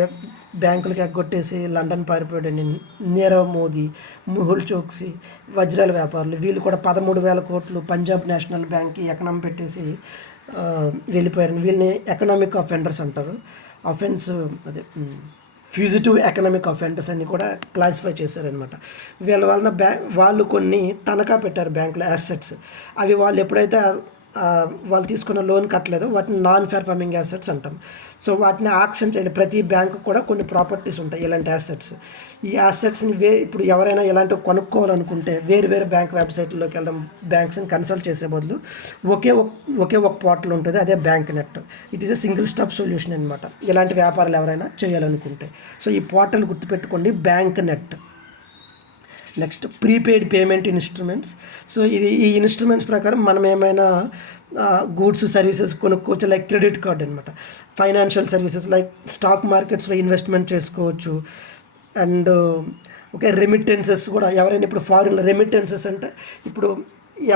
బ్యాంకులకు ఎగ్గొట్టేసి లండన్ పారిపోయాడని, నీరవ్ మోదీ, మెహుల్ చోక్సీ, వజ్రాల వ్యాపారులు, వీళ్ళు కూడా 13,000 కోట్లు పంజాబ్ నేషనల్ బ్యాంక్కి ఎకనామీ పెట్టేసి వెళ్ళిపోయారని, వీళ్ళని ఎకనామిక్ అఫెండర్స్ అంటారు. ఫ్యూజిటివ్ ఎకనామిక్ అఫెండర్స్ అని కూడా క్లాసిఫై చేశారనమాట. వీళ్ళ వలన వాళ్ళు కొన్ని తనఖా పెట్టారు బ్యాంకులో యాసెట్స్. అవి వాళ్ళు ఎప్పుడైతే వాళ్ళు తీసుకున్న లోన్ కట్టలేదు, వాటిని నాన్ పెర్ఫార్మింగ్ యాసెట్స్ అంటాం. సో వాటిని ఆక్షన్ చేయాలి. ప్రతి బ్యాంకు కూడా కొన్ని ప్రాపర్టీస్ ఉంటాయి ఇలాంటి యాసెట్స్. ఈ యాసెట్స్ని ఇప్పుడు ఎవరైనా ఇలాంటివి కొనుక్కోవాలనుకుంటే వేరు బ్యాంక్ వెబ్సైట్లోకి వెళ్ళడం, బ్యాంక్స్ని కన్సల్ట్ చేసే బదులు ఒకే ఒక పోర్టల్ ఉంటుంది, అదే bank net. It is a single stop solution అనమాట ఇలాంటి వ్యాపారాలు ఎవరైనా చేయాలనుకుంటే. సో ఈ పోర్టల్ గుర్తుపెట్టుకోండి, bank net. Next prepaid payment instruments. So ఈ ఇన్స్ట్రుమెంట్స్ ప్రకారం మనం ఏమైనా గూడ్స్ సర్వీసెస్ కొనుక్కోవచ్చు, లైక్ క్రెడిట్ కార్డ్ అనమాట. ఫైనాన్షియల్ సర్వీసెస్ లైక్ స్టాక్ మార్కెట్స్లో ఇన్వెస్ట్మెంట్ చేసుకోవచ్చు. అండ్ రెమిటెన్సెస్ కూడా, ఎవరైనా ఇప్పుడు ఫారిన్ రెమిటెన్సెస్ అంటే ఇప్పుడు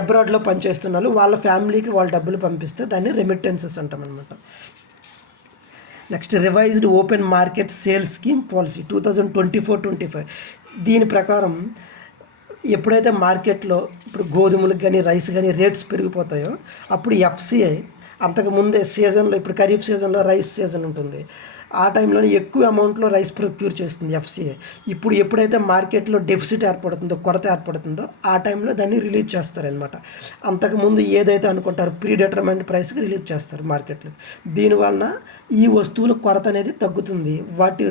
అబ్రాడ్లో పనిచేస్తున్నారు, వాళ్ళ ఫ్యామిలీకి వాళ్ళు డబ్బులు పంపిస్తే దాన్ని రెమిటెన్సెస్ అంటాం అనమాట. Next revised open market sales scheme policy 2024-25. దీని ప్రకారం ఎప్పుడైతే మార్కెట్లో ఇప్పుడు గోధుమలకు కానీ రైస్ కానీ రేట్స్ పెరిగిపోతాయో అప్పుడు ఎఫ్సిఐ అంతకుముందే సీజన్లో, ఇప్పుడు ఖరీఫ్ సీజన్లో రైస్ సీజన్ ఉంటుంది, ఆ టైంలోనే ఎక్కువ అమౌంట్లో రైస్ ప్రొక్యూర్ చేస్తుంది ఎఫ్సిఐ. ఇప్పుడు ఎప్పుడైతే మార్కెట్లో డెఫిసిట్ ఏర్పడుతుందో, కొరత ఏర్పడుతుందో ఆ టైంలో దాన్ని రిలీజ్ చేస్తారనమాట. అంతకుముందు ఏదైతే అనుకుంటారో ప్రీ డిటర్మైన్డ్ ప్రైస్కి రిలీజ్ చేస్తారు మార్కెట్లో. దీనివలన ఈ వస్తువుల కొరత అనేది తగ్గుతుంది, వాటి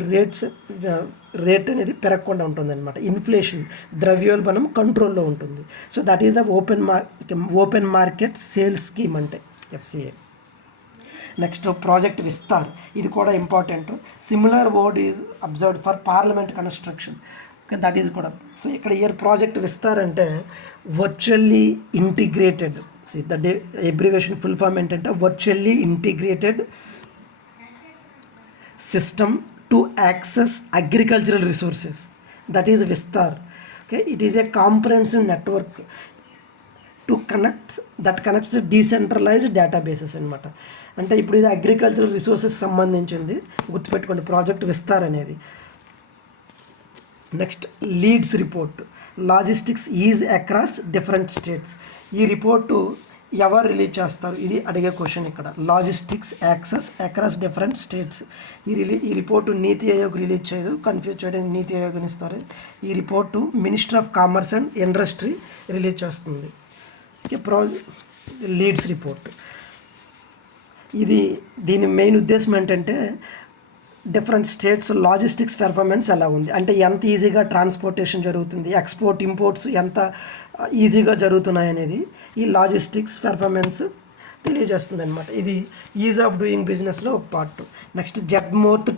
రేట్ అనేది పెరగకుండా ఉంటుంది అనమాట. ఇన్ఫ్లేషన్, ద్రవ్యోల్బణం కంట్రోల్లో ఉంటుంది. So that is the open market sales scheme అంటే ఎఫ్సిఐ. నెక్స్ట్ ప్రాజెక్ట్ విస్తార్, ఇది కూడా important. Similar word is observed for parliament construction. Okay, that is కూడా. సో ఇక్కడ ఇయర్ ప్రాజెక్ట్ విస్తార్ అంటే virtually integrated. Abbreviation full form ఏంటంటే virtually integrated system to access agricultural resources, that is Vistaar. Okay, it is a comprehensive network that connects decentralised databases అనమాట. అంటే ఇప్పుడు ఇది అగ్రికల్చరల్ రిసోర్సెస్ సంబంధించింది, గుర్తుపెట్టుకోండి ప్రాజెక్ట్ విస్తార్ అనేది. Next leads report, logistics is across different states. ఈ రిపోర్టు ఎవరు రిలీజ్ చేస్తారు, ఇది అడిగే క్వశ్చన్ ఇక్కడ. Logistics access across different states. ఈ రిపోర్టు నీతి ఆయోగ్ రిలీజ్ చేయదు, కన్ఫ్యూజ్ చేయడానికి నీతి ఆయోగ్ ఇస్తారు. ఈ report minister of commerce and industry release చేస్తుంది. లీడ్స్ రిపోర్ట్ దీని మెయిన్ ఉద్దేశం ఏంటంటే డిఫరెంట్ స్టేట్స్ లాజిస్టిక్స్ పెర్ఫార్మెన్స్ ఎలా ఉంది, అంటే ఎంత ఈజీగా ట్రాన్స్పోర్టేషన్ జరుగుతుంది, ఎక్స్పోర్ట్ ఇంపోర్ట్స్ ఎంత ఈజీగా జరుగుతున్నాయి అనేది ఈ లాజిస్టిక్స్ పెర్ఫార్మెన్స్ తెలియజేస్తుంది అనమాట. ఇది ఈజ్ ఆఫ్ డూయింగ్ బిజినెస్లో ఒక పార్ట్. నెక్స్ట్ జడ్మోర్త్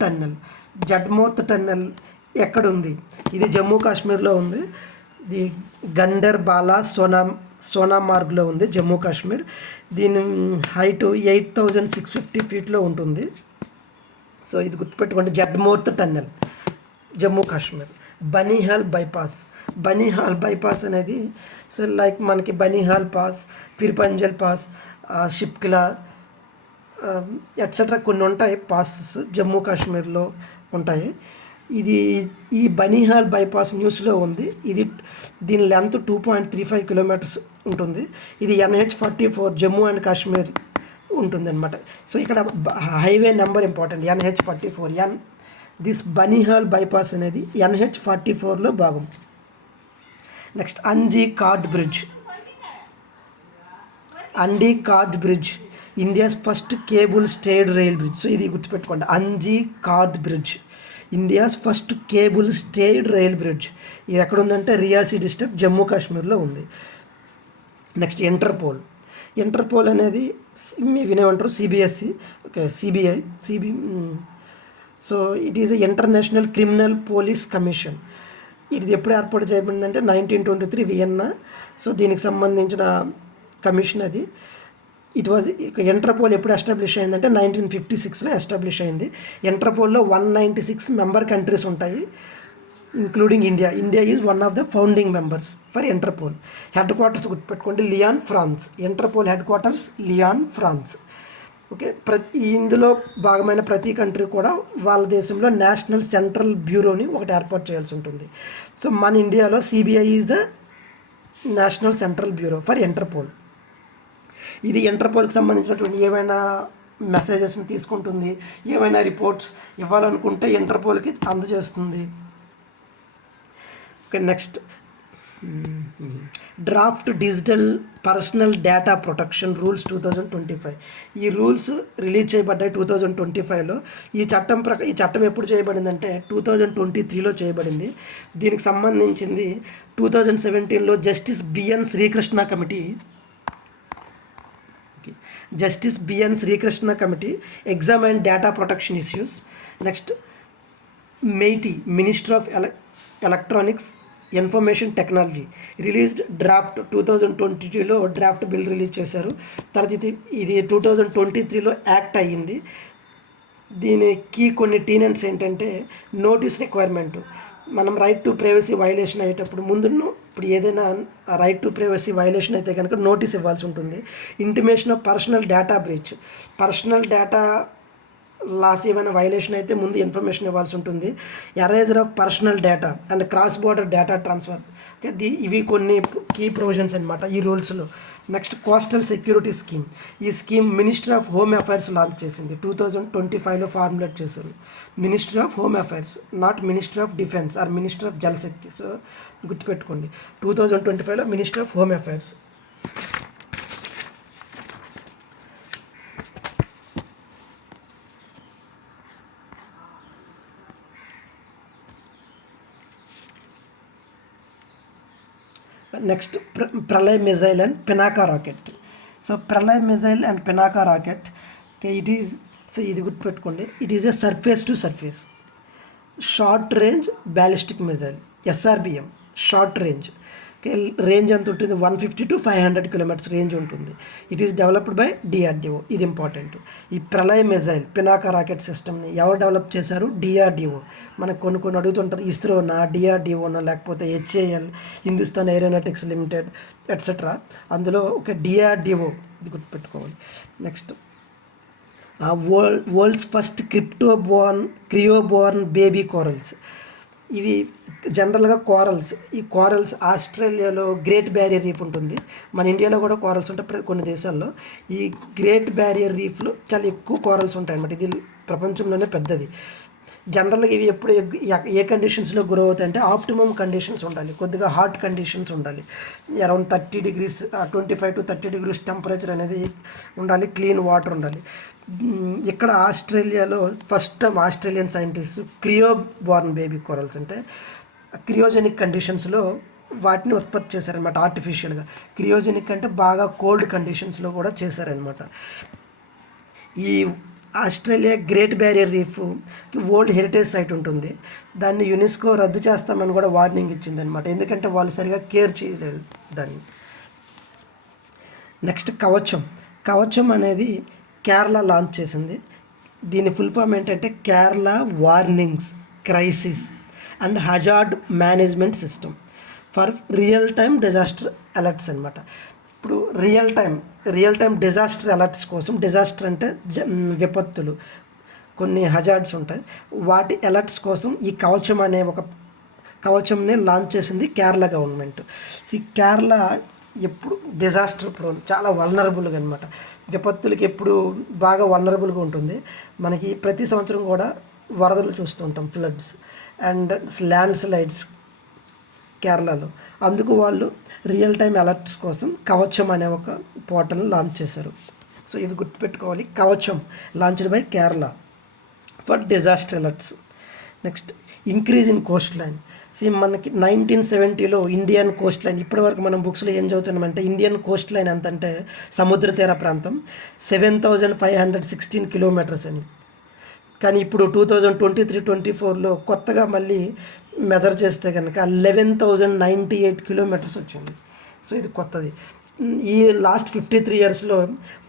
టన్నెల్ ఎక్కడుంది, ఇది జమ్మూ కాశ్మీర్లో ఉంది. ఇది గండర్బాలా సోనామార్గ్లో ఉంది, జమ్మూ కాశ్మీర్. దీని హైట్ 8,650 ఫీట్లో ఉంటుంది. సో ఇది గుర్తుపెట్టుకోండి, జడ్మోర్త్ టన్నెల్, జమ్మూ కాశ్మీర్. బనీహాల్ బైపాస్ అనేది సో లైక్ మనకి Banihal pass, Pir Panjal pass, Shipkila et cetera కొన్ని ఉంటాయి పాసెస్ జమ్మూ కాశ్మీర్లో ఉంటాయి. ఈ బనీహాల్ బైపాస్ న్యూస్లో ఉంది. దీని లెంత్ 2.35 కిలోమీటర్స్ ఉంటుంది. ఇది NH-44 జమ్మూ అండ్ కాశ్మీర్ ఉంటుందన్నమాట. సో ఇక్కడ highway number important, NH-44. This Banihal bypass అనేది NH-44లో భాగం. Next Anji Khad bridge, India's first cable stayed rail bridge. So ఇది గుర్తుపెట్టుకోండి, Anji Khad bridge, India's first cable stayed rail bridge. ఇది ఎక్కడ ఉందంటే రియాసీ డిస్ట్రిక్ట్, జమ్మూ కాశ్మీర్లో ఉంది. నెక్స్ట్ ఇంటర్పోల్ అనేది మీ వినేమంటారు CBSE, okay CBI. So it is a international criminal police commission. ఇది ఎప్పుడు ఏర్పాటు చేయబడిందంటే 1923 వియన్నా. సో దీనికి సంబంధించిన కమిషన్ అది. ఇంటర్పోల్ ఎప్పుడు ఎస్టాబ్లిష్ అయిందంటే 1956లో ఎస్టాబ్లిష్ అయింది. ఇంటర్పోల్లో 196 మెంబర్ కంట్రీస్ ఉంటాయి, including India. India is one of the founding members for Interpol. Headquarters గుర్తుపెట్టుకోండి, Lyon, France. Interpol headquarters Lyon, France. Okay, ఇందులో భాగమైన ప్రతి కంట్రీ కూడా వాళ్ళ దేశంలో నేషనల్ సెంట్రల్ బ్యూరోని ఒకటి ఏర్పాటు చేయాల్సి ఉంటుంది. సో మన ఇండియాలో CBI is the national central bureau for interpole. ఇది ఇంటర్పోల్కి సంబంధించినటువంటి ఏమైనా మెసేజెస్ని తీసుకుంటుంది, ఏమైనా రిపోర్ట్స్ ఇవ్వాలనుకుంటే ఇంటర్పోల్కి అందజేస్తుంది. Okay, next draft digital personal data protection rules 2025. ఈ రూల్స్ రిలీజ్ చేయబడ్డాయి 2025లో. ఈ చట్టం ఎప్పుడు చేయబడిందంటే 2023లో చేయబడింది. దీనికి సంబంధించింది 2017లో justice BN Srikrishna committee examine data protection issues. Next MeitY minister of electronics information technology released draft 2022లో డ్రాఫ్ట్ బిల్ రిలీజ్ చేశారు. తర్వాత ఇది 2023లో యాక్ట్ అయ్యింది. దీనికి కొన్ని టీనెంట్స్ ఏంటంటే నోటీస్ రిక్వైర్మెంట్. మనం రైట్ టు ప్రైవసీ వైలేషన్ అయ్యేటప్పుడు ఇప్పుడు ఏదైనా రైట్ టు ప్రైవసీ వైలేషన్ అయితే కనుక నోటీస్ ఇవ్వాల్సి ఉంటుంది. Intimation of personal data breach, personal data loss ఏమైనా వైలేషన్ అయితే ముందు ఇన్ఫర్మేషన్ ఇవ్వాల్సి ఉంటుంది. Erasure of personal data and cross border data transfer. Okay, ఇవి కొన్ని కీ ప్రొవిజన్స్ అనమాట ఈ రూల్స్లో. Next coastal security scheme. ఈ scheme ministry of home affairs launch చేసింది. 2025లో ఫార్ములేట్ చేశారు. Ministry of home affairs, not ministry of defence or ministry of Jal Shakti. So గుర్తుపెట్టుకోండి, 2025లో ministry of home affairs. Next Pralay missile and Pinaka rocket. So Pralay missile and Pinaka rocket ఇది గుర్తుపెట్టుకోండి. It is a surface to surface short range ballistic missile, SRBM. Short range range ఎంత ఉంటుంది? 150 to 500 కిలోమీటర్స్ రేంజ్ ఉంటుంది. It is developed by DRDO. ఇది ఇంపార్టెంట్. ఈ ప్రళయ్ మిజైల్ పినాకా రాకెట్ సిస్టమ్ని ఎవరు డెవలప్ చేశారు? DRDO. మనకు కొన్ని అడుగుతుంటారు, ఇస్రోనా, DRDOనా, లేకపోతే HAL, Hindustan aeronautics limited et cetera. అందులో ఒక DRDO, ఇది గుర్తుపెట్టుకోవాలి. Next world's first cryoborn baby corals. ఇవి జనరల్గా ఈ కోరల్స్ ఆస్ట్రేలియాలో గ్రేట్ బ్యారియర్ రీఫ్ ఉంటుంది. మన ఇండియాలో కూడా కోరల్స్ ఉంటాయి కొన్ని దేశాల్లో. ఈ గ్రేట్ బ్యారియర్ రీఫ్లో చాలా ఎక్కువ కోరల్స్ ఉంటాయి అన్నమాట. ఇది ప్రపంచంలోనే పెద్దది. జనరల్గా ఇవి ఎప్పుడు ఏ కండిషన్స్లో గ్రో అవుతాయి అంటే ఆప్టిమమ్ కండిషన్స్ ఉండాలి, కొద్దిగా హాట్ కండిషన్స్ ఉండాలి. Around 30 degrees 25 to 30 degrees temperature అనేది ఉండాలి, క్లీన్ వాటర్ ఉండాలి. ఇక్కడ ఆస్ట్రేలియాలో first time Australian scientist cryoborn baby corals అంటే క్రియోజెనిక్ కండిషన్స్లో వాటిని ఉత్పత్తి చేశారనమాట ఆర్టిఫిషియల్గా. క్రియోజెనిక్ అంటే బాగా కోల్డ్ కండిషన్స్లో కూడా చేశారనమాట. ఈ Australia great barrier reef world heritage site ఉంటుంది. దాన్ని యునెస్కో రద్దు చేస్తామని కూడా వార్నింగ్ ఇచ్చిందనమాట, ఎందుకంటే వాళ్ళు సరిగా కేర్ చేయలేదు దాన్ని. నెక్స్ట్ కవచం అనేది కేరళ లాంచ్ చేసింది. దీని ఫుల్ ఫామ్ ఏంటంటే Kerala warnings, crisis and hazard management system for real time disaster alerts అనమాట. ఇప్పుడు రియల్ టైమ్ డిజాస్టర్ అలర్ట్స్ కోసం, డిజాస్టర్ అంటే విపత్తులు, కొన్ని హజార్డ్స్ ఉంటాయి, వాటి అలర్ట్స్ కోసం ఈ కవచం అనే ఒక కవచంని లాంచ్ చేసింది కేరళ గవర్నమెంట్. కేరళ ఎప్పుడు డిజాస్టర్ ప్రోన్, చాలా వల్నరబుల్గా అనమాట. విపత్తులకి ఎప్పుడు బాగా వల్నరబుల్గా ఉంటుంది. మనకి ప్రతి సంవత్సరం కూడా వరదలు చూస్తూ ఉంటాం, ఫ్లడ్స్ అండ్ ల్యాండ్ స్లైడ్స్ కేరళలో. అందుకు వాళ్ళు రియల్ టైమ్ అలర్ట్స్ కోసం కవచం అనే ఒక పోర్టల్ని లాంచ్ చేశారు. సో ఇది గుర్తుపెట్టుకోవాలి, కవచం launched by Kerala for disaster alerts. Next increase in Coast line. మనకి 1970లో ఇండియన్ కోస్ట్ లైన్, ఇప్పటివరకు మనం బుక్స్లో ఏం చదువుతున్నామంటే ఇండియన్ కోస్ట్ లైన్ ఎంతంటే సముద్ర తీర ప్రాంతం 7516 కిలోమీటర్స్ అని. కానీ ఇప్పుడు 2023-24లో కొత్తగా మళ్ళీ మెజర్ చేస్తే కనుక 11,098 కిలోమీటర్స్ వచ్చింది. సో ఇది కొత్తది. ఈ లాస్ట్ 53 ఇయర్స్లో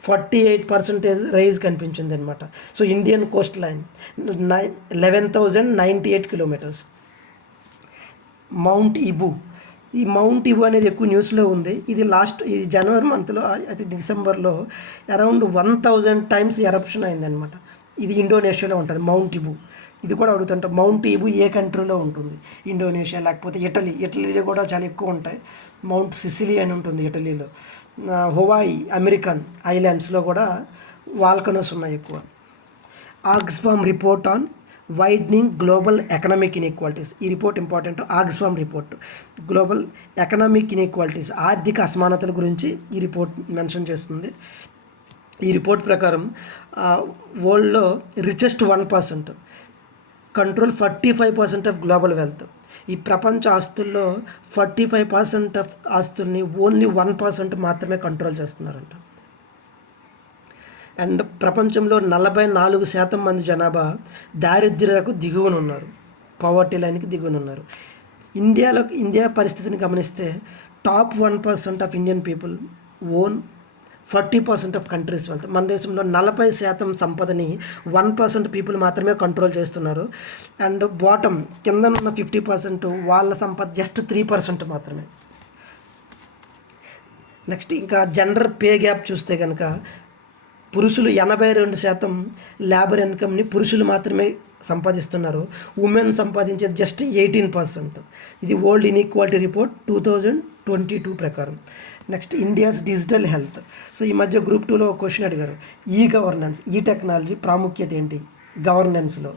48% రైజ్ కనిపించింది అనమాట. So Indian coastline 11,098 kilometres. Mount Ibu అనేది ఎక్కువ న్యూస్లో ఉంది. ఇది జనవరి మంత్లో, అయితే డిసెంబర్లో అరౌండ్ 1000 times ఎరప్షన్ అయిందనమాట. ఇది ఇండోనేషియాలో ఉంటుంది మౌంట్ ఇబు. ఇది కూడా అడుగుతుంటాం, మౌంట్ ఇబు ఏ కంట్రీలో ఉంటుంది? ఇండోనేషియా, లేకపోతే ఇటలీలో కూడా చాలా ఎక్కువ ఉంటాయి. మౌంట్ సిసిలీ అని ఉంటుంది ఇటలీలో. హవాయి, అమెరికన్ ఐలాండ్స్లో కూడా వాల్కనోస్ ఉన్నాయి ఎక్కువ. Oxfam report on widening global economic inequalities. ఈ report important, Oxfam report. Global economic inequalities, ఆర్థిక అసమానతల గురించి ఈ రిపోర్ట్ మెన్షన్ చేస్తుంది. ఈ రిపోర్ట్ ప్రకారం వరల్డ్లో richest 1% control 45% of global wealth. ఈ ప్రపంచ ఆస్తుల్లో 45% ఆఫ్ ఆస్తుల్ని ఓన్లీ 1% మాత్రమే కంట్రోల్ చేస్తున్నారంట. అండ్ ప్రపంచంలో 44% మంది జనాభా దారిద్ర్యకు దిగువన ఉన్నారు, పవర్టీ లైన్కి దిగువన ఉన్నారు. ఇండియా పరిస్థితిని గమనిస్తే top 1% of Indian people own 40% of countries wealth. మన దేశంలో 40% సంపదని 1% పీపుల్ మాత్రమే కంట్రోల్ చేస్తున్నారు. అండ్ బాటమ్ కింద ఉన్న 50% వాళ్ళ సంపద జస్ట్ 3% మాత్రమే. నెక్స్ట్ ఇంకా జెండర్ పే గ్యాప్ చూస్తే కనుక పురుషులు 82% లేబర్ ఇన్కమ్ని పురుషులు మాత్రమే సంపాదిస్తున్నారు, ఉమెన్ సంపాదించేది జస్ట్ 18%. ఇది వరల్డ్ ఇన్ఈక్వాలిటీ రిపోర్ట్ 2022 ప్రకారం. Next India's digital health. So ఈ మధ్య గ్రూప్ 2లో ఒక క్వశ్చన్ అడిగారు, ఈ గవర్నెన్స్, ఈ టెక్నాలజీ ప్రాముఖ్యత ఏంటి గవర్నెన్స్లో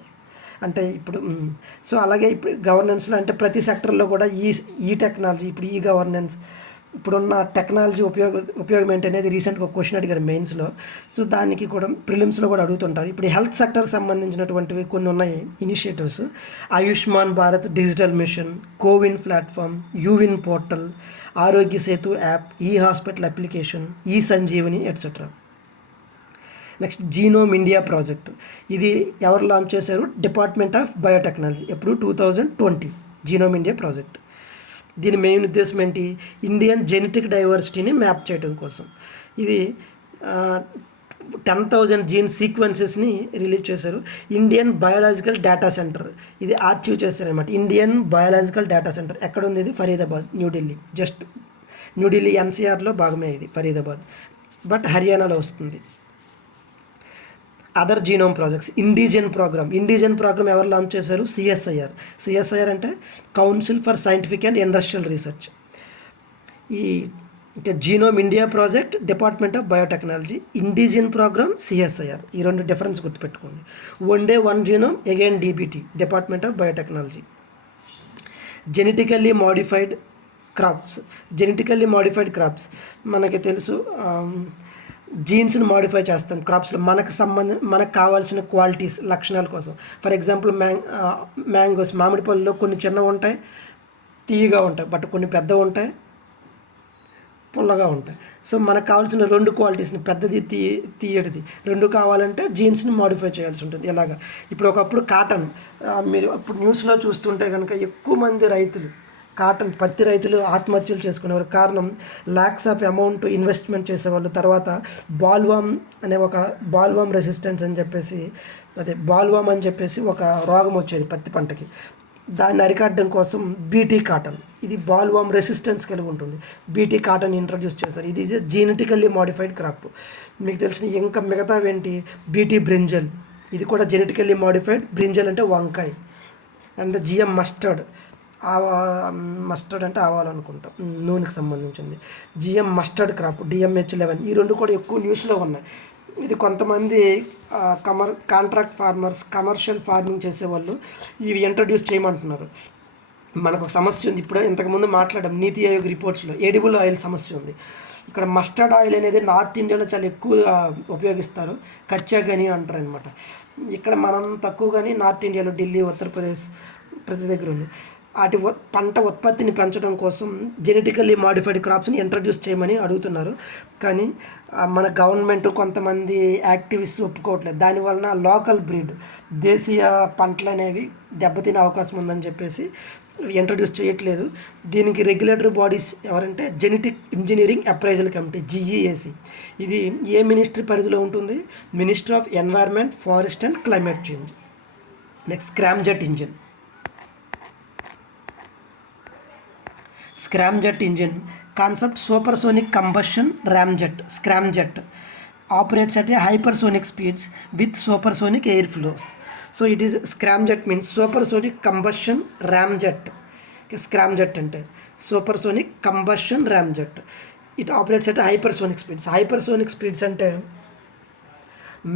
అంటే ఇప్పుడు. సో అలాగే ఇప్పుడు గవర్నెన్స్లో అంటే ప్రతి సెక్టర్లో కూడా ఈ టెక్నాలజీ, ఇప్పుడు ఈ గవర్నెన్స్, ఇప్పుడున్న టెక్నాలజీ ఉపయోగం ఏంటి అనేది రీసెంట్గా ఒక క్వశ్చన్ అడిగారు మెయిన్స్లో. సో దానికి కూడా ప్రిలిమ్స్లో కూడా అడుగుతుంటారు. ఇప్పుడు హెల్త్ సెక్టర్కి సంబంధించినటువంటివి కొన్ని ఉన్నాయి initiatives. Ayushman Bharat digital mission, CoWIN platform, యూవిన్ portal, Arogya Setu app, e hospital application, e Sanjeevani et cetera. Next genome India project. ఇది ఎవరు లాంచ్ చేశారు? Department of biotechnology. ఎప్పుడు 2020 జీనోమ్ ఇండియా ప్రాజెక్ట్. దీని మెయిన్ ఉద్దేశం ఏంటి? ఇండియన్ జెనెటిక్ డైవర్సిటీని మ్యాప్ చేయడం కోసం. ఇది 10,000 జీన్ సీక్వెన్సెస్ని రిలీజ్ చేశారు. ఇండియన్ బయాలజికల్ డేటా సెంటర్ ఇది అచీవ్ చేశారనమాట. ఇండియన్ బయాలజికల్ డేటా సెంటర్ ఎక్కడ ఉంది? ఇది ఫరీదాబాద్, న్యూఢిల్లీ. జస్ట్ న్యూఢిల్లీ ఎన్సీఆర్లో భాగమే ఇది ఫరీదాబాద్, బట్ హర్యానాలో వస్తుంది. Other genome projects. IndiGen program ఎవరు లాంచ్ చేశారు? సిఎస్ఐఆర్ అంటే council for scientific and industrial research. ఈ ఇంకా genome India project department of biotechnology, IndiGen program CSIR. ఈ రెండు డిఫరెన్స్ గుర్తుపెట్టుకోండి. One day one genome, again DBT, department of biotechnology. Genetically modified crops మనకి తెలుసు. జీన్స్ని మాడిఫై చేస్తాం క్రాప్స్లో మనకు కావాల్సిన క్వాలిటీస్, లక్షణాల కోసం. ఫర్ ఎగ్జాంపుల్ మ్యాంగోస్, మామిడి పళ్ళలో కొన్ని చిన్నవి ఉంటాయి, తీయగా ఉంటాయి, బట్ కొన్ని పెద్దవి ఉంటాయి, పుల్లగా ఉంటాయి. సో మనకు కావాల్సిన రెండు క్వాలిటీస్ని, పెద్దది తీయటిది, రెండు కావాలంటే జీన్స్ని మాడిఫై చేయాల్సి ఉంటుంది. ఎలాగా ఇప్పుడు ఒకప్పుడు కాటన్, మీరు అప్పుడు న్యూస్లో చూస్తుంటే కనుక ఎక్కువ మంది రైతులు పత్తి రైతులు ఆత్మహత్యలు చేసుకునేవారు. కారణం ల్యాక్స్ ఆఫ్ అమౌంట్ ఇన్వెస్ట్మెంట్ చేసేవాళ్ళు. తర్వాత బాల్వామ్ రెసిస్టెన్స్ అని చెప్పేసి ఒక రోగం వచ్చేది పత్తి పంటకి. దాన్ని అరికట్టడం కోసం బీటీ కాటన్, ఇది బాల్వామ్ రెసిస్టెన్స్ కలిగి ఉంటుంది, బీటీ కాటన్ ఇంట్రడ్యూస్ చేశారు. ఇది జెనెటికల్లీ మాడిఫైడ్ క్రాప్. మీకు తెలిసిన ఇంకా మిగతావేంటి? బీటీ బ్రింజల్, ఇది కూడా జెనెటికల్లీ మాడిఫైడ్. బ్రింజల్ అంటే వంకాయ. అండ్ జిఎం మస్టర్డ్ అంటే ఆవాలనుకుంటాం, నూనెకి సంబంధించింది. GM mustard crop, DMH11. ఈ రెండు కూడా ఎక్కువ న్యూస్లో ఉన్నాయి. ఇది కొంతమంది కాంట్రాక్ట్ ఫార్మర్స్, కమర్షియల్ ఫార్మింగ్ చేసేవాళ్ళు ఇవి ఇంట్రడ్యూస్ చేయమంటున్నారు. మనకు ఒక సమస్య ఉంది. ఇప్పుడు ఇంతకుముందు మాట్లాడాం నీతి ఆయోగ్ రిపోర్ట్స్లో ఎడిబుల్ ఆయిల్ సమస్య ఉంది. ఇక్కడ మస్టర్డ్ ఆయిల్ అనేది నార్త్ ఇండియాలో చాలా ఎక్కువ ఉపయోగిస్తారు, కచ్చా గని అంటారు అనమాట. ఇక్కడ మనం తక్కువ కానీ నార్త్ ఇండియాలో ఢిల్లీ, ఉత్తరప్రదేశ్ ప్రతి దగ్గర ఉంది. వాటి పంట ఉత్పత్తిని పెంచడం కోసం జెనెటికల్లీ మాడిఫైడ్ క్రాప్స్ని ఇంట్రడ్యూస్ చేయమని అడుగుతున్నారు. కానీ మన గవర్నమెంట్, కొంతమంది యాక్టివిస్ట్ ఒప్పుకోవట్లేదు. దానివలన లోకల్ బ్రీడ్, దేశీయ పంటలు అనేవి దెబ్బతినే అవకాశం ఉందని చెప్పేసి ఇంట్రడ్యూస్ చేయట్లేదు. దీనికి రెగ్యులేటరీ బాడీస్ ఎవరంటే genetic engineering appraisal committee, GEAC. ఇది ఏ మినిస్ట్రీ పరిధిలో ఉంటుంది? Ministry of environment, forest and climate change. Next scramjet engine concept. Supersonic combustion scramjet operates at a hypersonic speeds with supersonic air flows. So it is scramjet means supersonic combustion ramjet. Scramjet ante supersonic combustion ramjet. It operates at a hypersonic speeds. Hypersonic speeds ante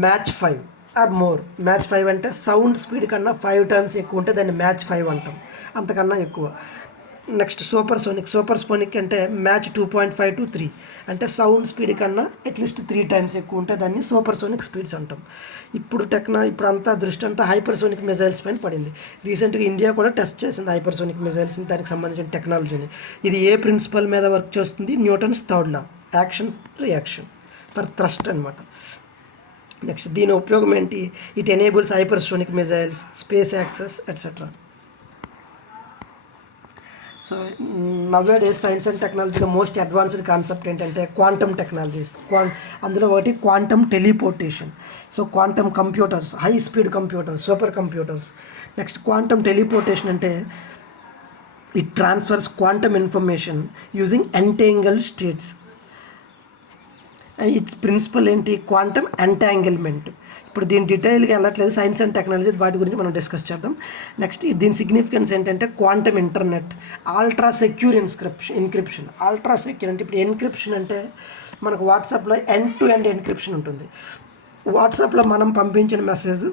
Mach 5 or more. Mach 5 అంటే సౌండ్ స్పీడ్ కన్నా 5 టైమ్స్ ఎక్కువ ఉంటే దాన్ని మ్యాచ్ 5 అంటాం, అంతకన్నా ఎక్కువ. నెక్స్ట్ సూపర్ సోనిక్ అంటే మ్యాచ్ 2.5 to 3 అంటే సౌండ్ స్పీడ్ కన్నా అట్లీస్ట్ 3 టైమ్స్ ఎక్కువ ఉంటే దాన్ని సూపర్ సోనిక్ స్పీడ్స్ అంటాం. ఇప్పుడు అంతా దృష్టి అంతా హైపర్సోనిక్ మిజైల్స్ పైన పడింది. రీసెంట్గా ఇండియా కూడా టెస్ట్ చేసింది హైపర్సోనిక్ మిజైల్స్ని, దానికి సంబంధించిన టెక్నాలజీని. ఇది ఏ ప్రిన్సిపల్ మీద వర్క్ చేస్తుంది? Newton's third law, action reaction for thrust అనమాట. నెక్స్ట్ దీని ఉపయోగం ఏంటి? It enables hypersonic missiles, space access et cetera. So nowadays science and టెక్నాలజీలో మోస్ట్ అడ్వాన్స్డ్ కాన్సెప్ట్ ఏంటంటే క్వాంటమ్ టెక్నాలజీస్. అందులో ఒకటి quantum teleportation. So quantum computers, high speed computers, super computers. Next quantum teleportation అంటే it transfers quantum information using entangled states. Its principle ఏంటి? Quantum entanglement. ఇప్పుడు దీని డీటెయిల్గా వెళ్ళట్లేదు, సైన్స్ అండ్ టెక్నాలజీ వాటి గురించి మనం డిస్కస్ చేద్దాం. నెక్స్ట్ దీని సిగ్నిఫికెన్స్ ఏంటంటే quantum internet, ultra secure encryption. Ultra secure అంటే ఇప్పుడు ఎన్క్రిప్షన్ అంటే మనకు వాట్సాప్లో ఎండ్ టు ఎండ్ ఎన్క్రిప్షన్ ఉంటుంది. వాట్సాప్లో మనం పంపించిన మెసేజ్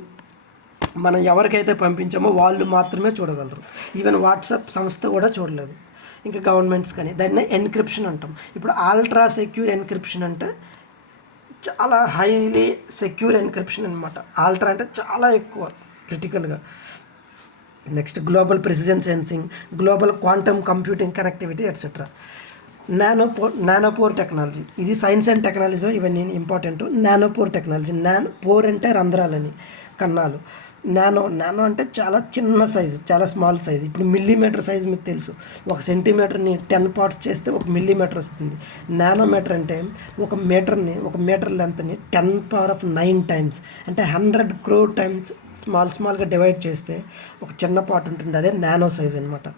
మనం ఎవరికైతే పంపించామో వాళ్ళు మాత్రమే చూడగలరు. ఈవెన్ వాట్సాప్ సంస్థ కూడా చూడలేదు, ఇంకా గవర్నమెంట్స్ కానీ. దాన్ని ఎన్క్రిప్షన్ అంటాం. ఇప్పుడు అల్ట్రా సెక్యూర్ ఎన్క్రిప్షన్ అంటే చాలా హైలీ సెక్యూర్ ఎన్క్రిప్షన్ అనమాట. అల్ట్రా అంటే చాలా ఎక్కువ, క్రిటికల్గా. Next global sensing, global quantum computing connectivity et cetera. Nanopore technology, ఇది సైన్స్ అండ్ టెక్నాలజీ, ఇవన్నీ ఇంపార్టెంట్. నానోపోర్ టెక్నాలజీ, పోర్ అంటే రంధ్రాలని, కన్నాలు. నానో అంటే చాలా చిన్న సైజు, చాలా స్మాల్ సైజు. ఇప్పుడు మిల్లీమీటర్ సైజు మీకు తెలుసు, 1 సెంటీమీటర్ని 10 పార్ట్స్ చేస్తే 1 మిల్లీమీటర్ వస్తుంది. నానోమీటర్ అంటే 1 మీటర్ లెంత్ని 10⁹ టైమ్స్ అంటే 100 crore టైమ్స్ స్మాల్గా డివైడ్ చేస్తే ఒక చిన్న పార్ట్ ఉంటుంది, అదే నానో సైజ్ అనమాట.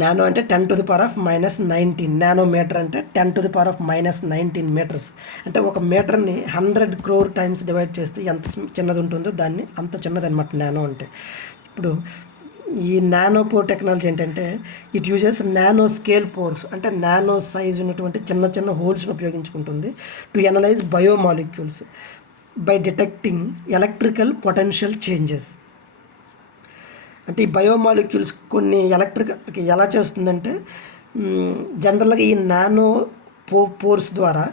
నానో అంటే 10⁻⁻19. నానోమీటర్ అంటే 10⁻⁻19 మీటర్స్. అంటే 1 మీటర్ని 100 crore టైమ్స్ డివైడ్ చేస్తే ఎంత చిన్నది ఉంటుందో దాన్ని అంత చిన్నది అనమాట నానో అంటే. ఇప్పుడు ఈ నానోపోర్ టెక్నాలజీ ఏంటంటే it uses nano scale pores, అంటే నానో సైజ్ ఉన్నటువంటి చిన్న హోల్స్ని ఉపయోగించుకుంటుంది to analyse biomolecules by detecting electrical potential changes. అంటే ఈ బయోమాలిక్యూల్స్ కొన్ని ఎలా చేస్తుందంటే జనరల్గా ఈ నానో పోర్స్ ద్వారా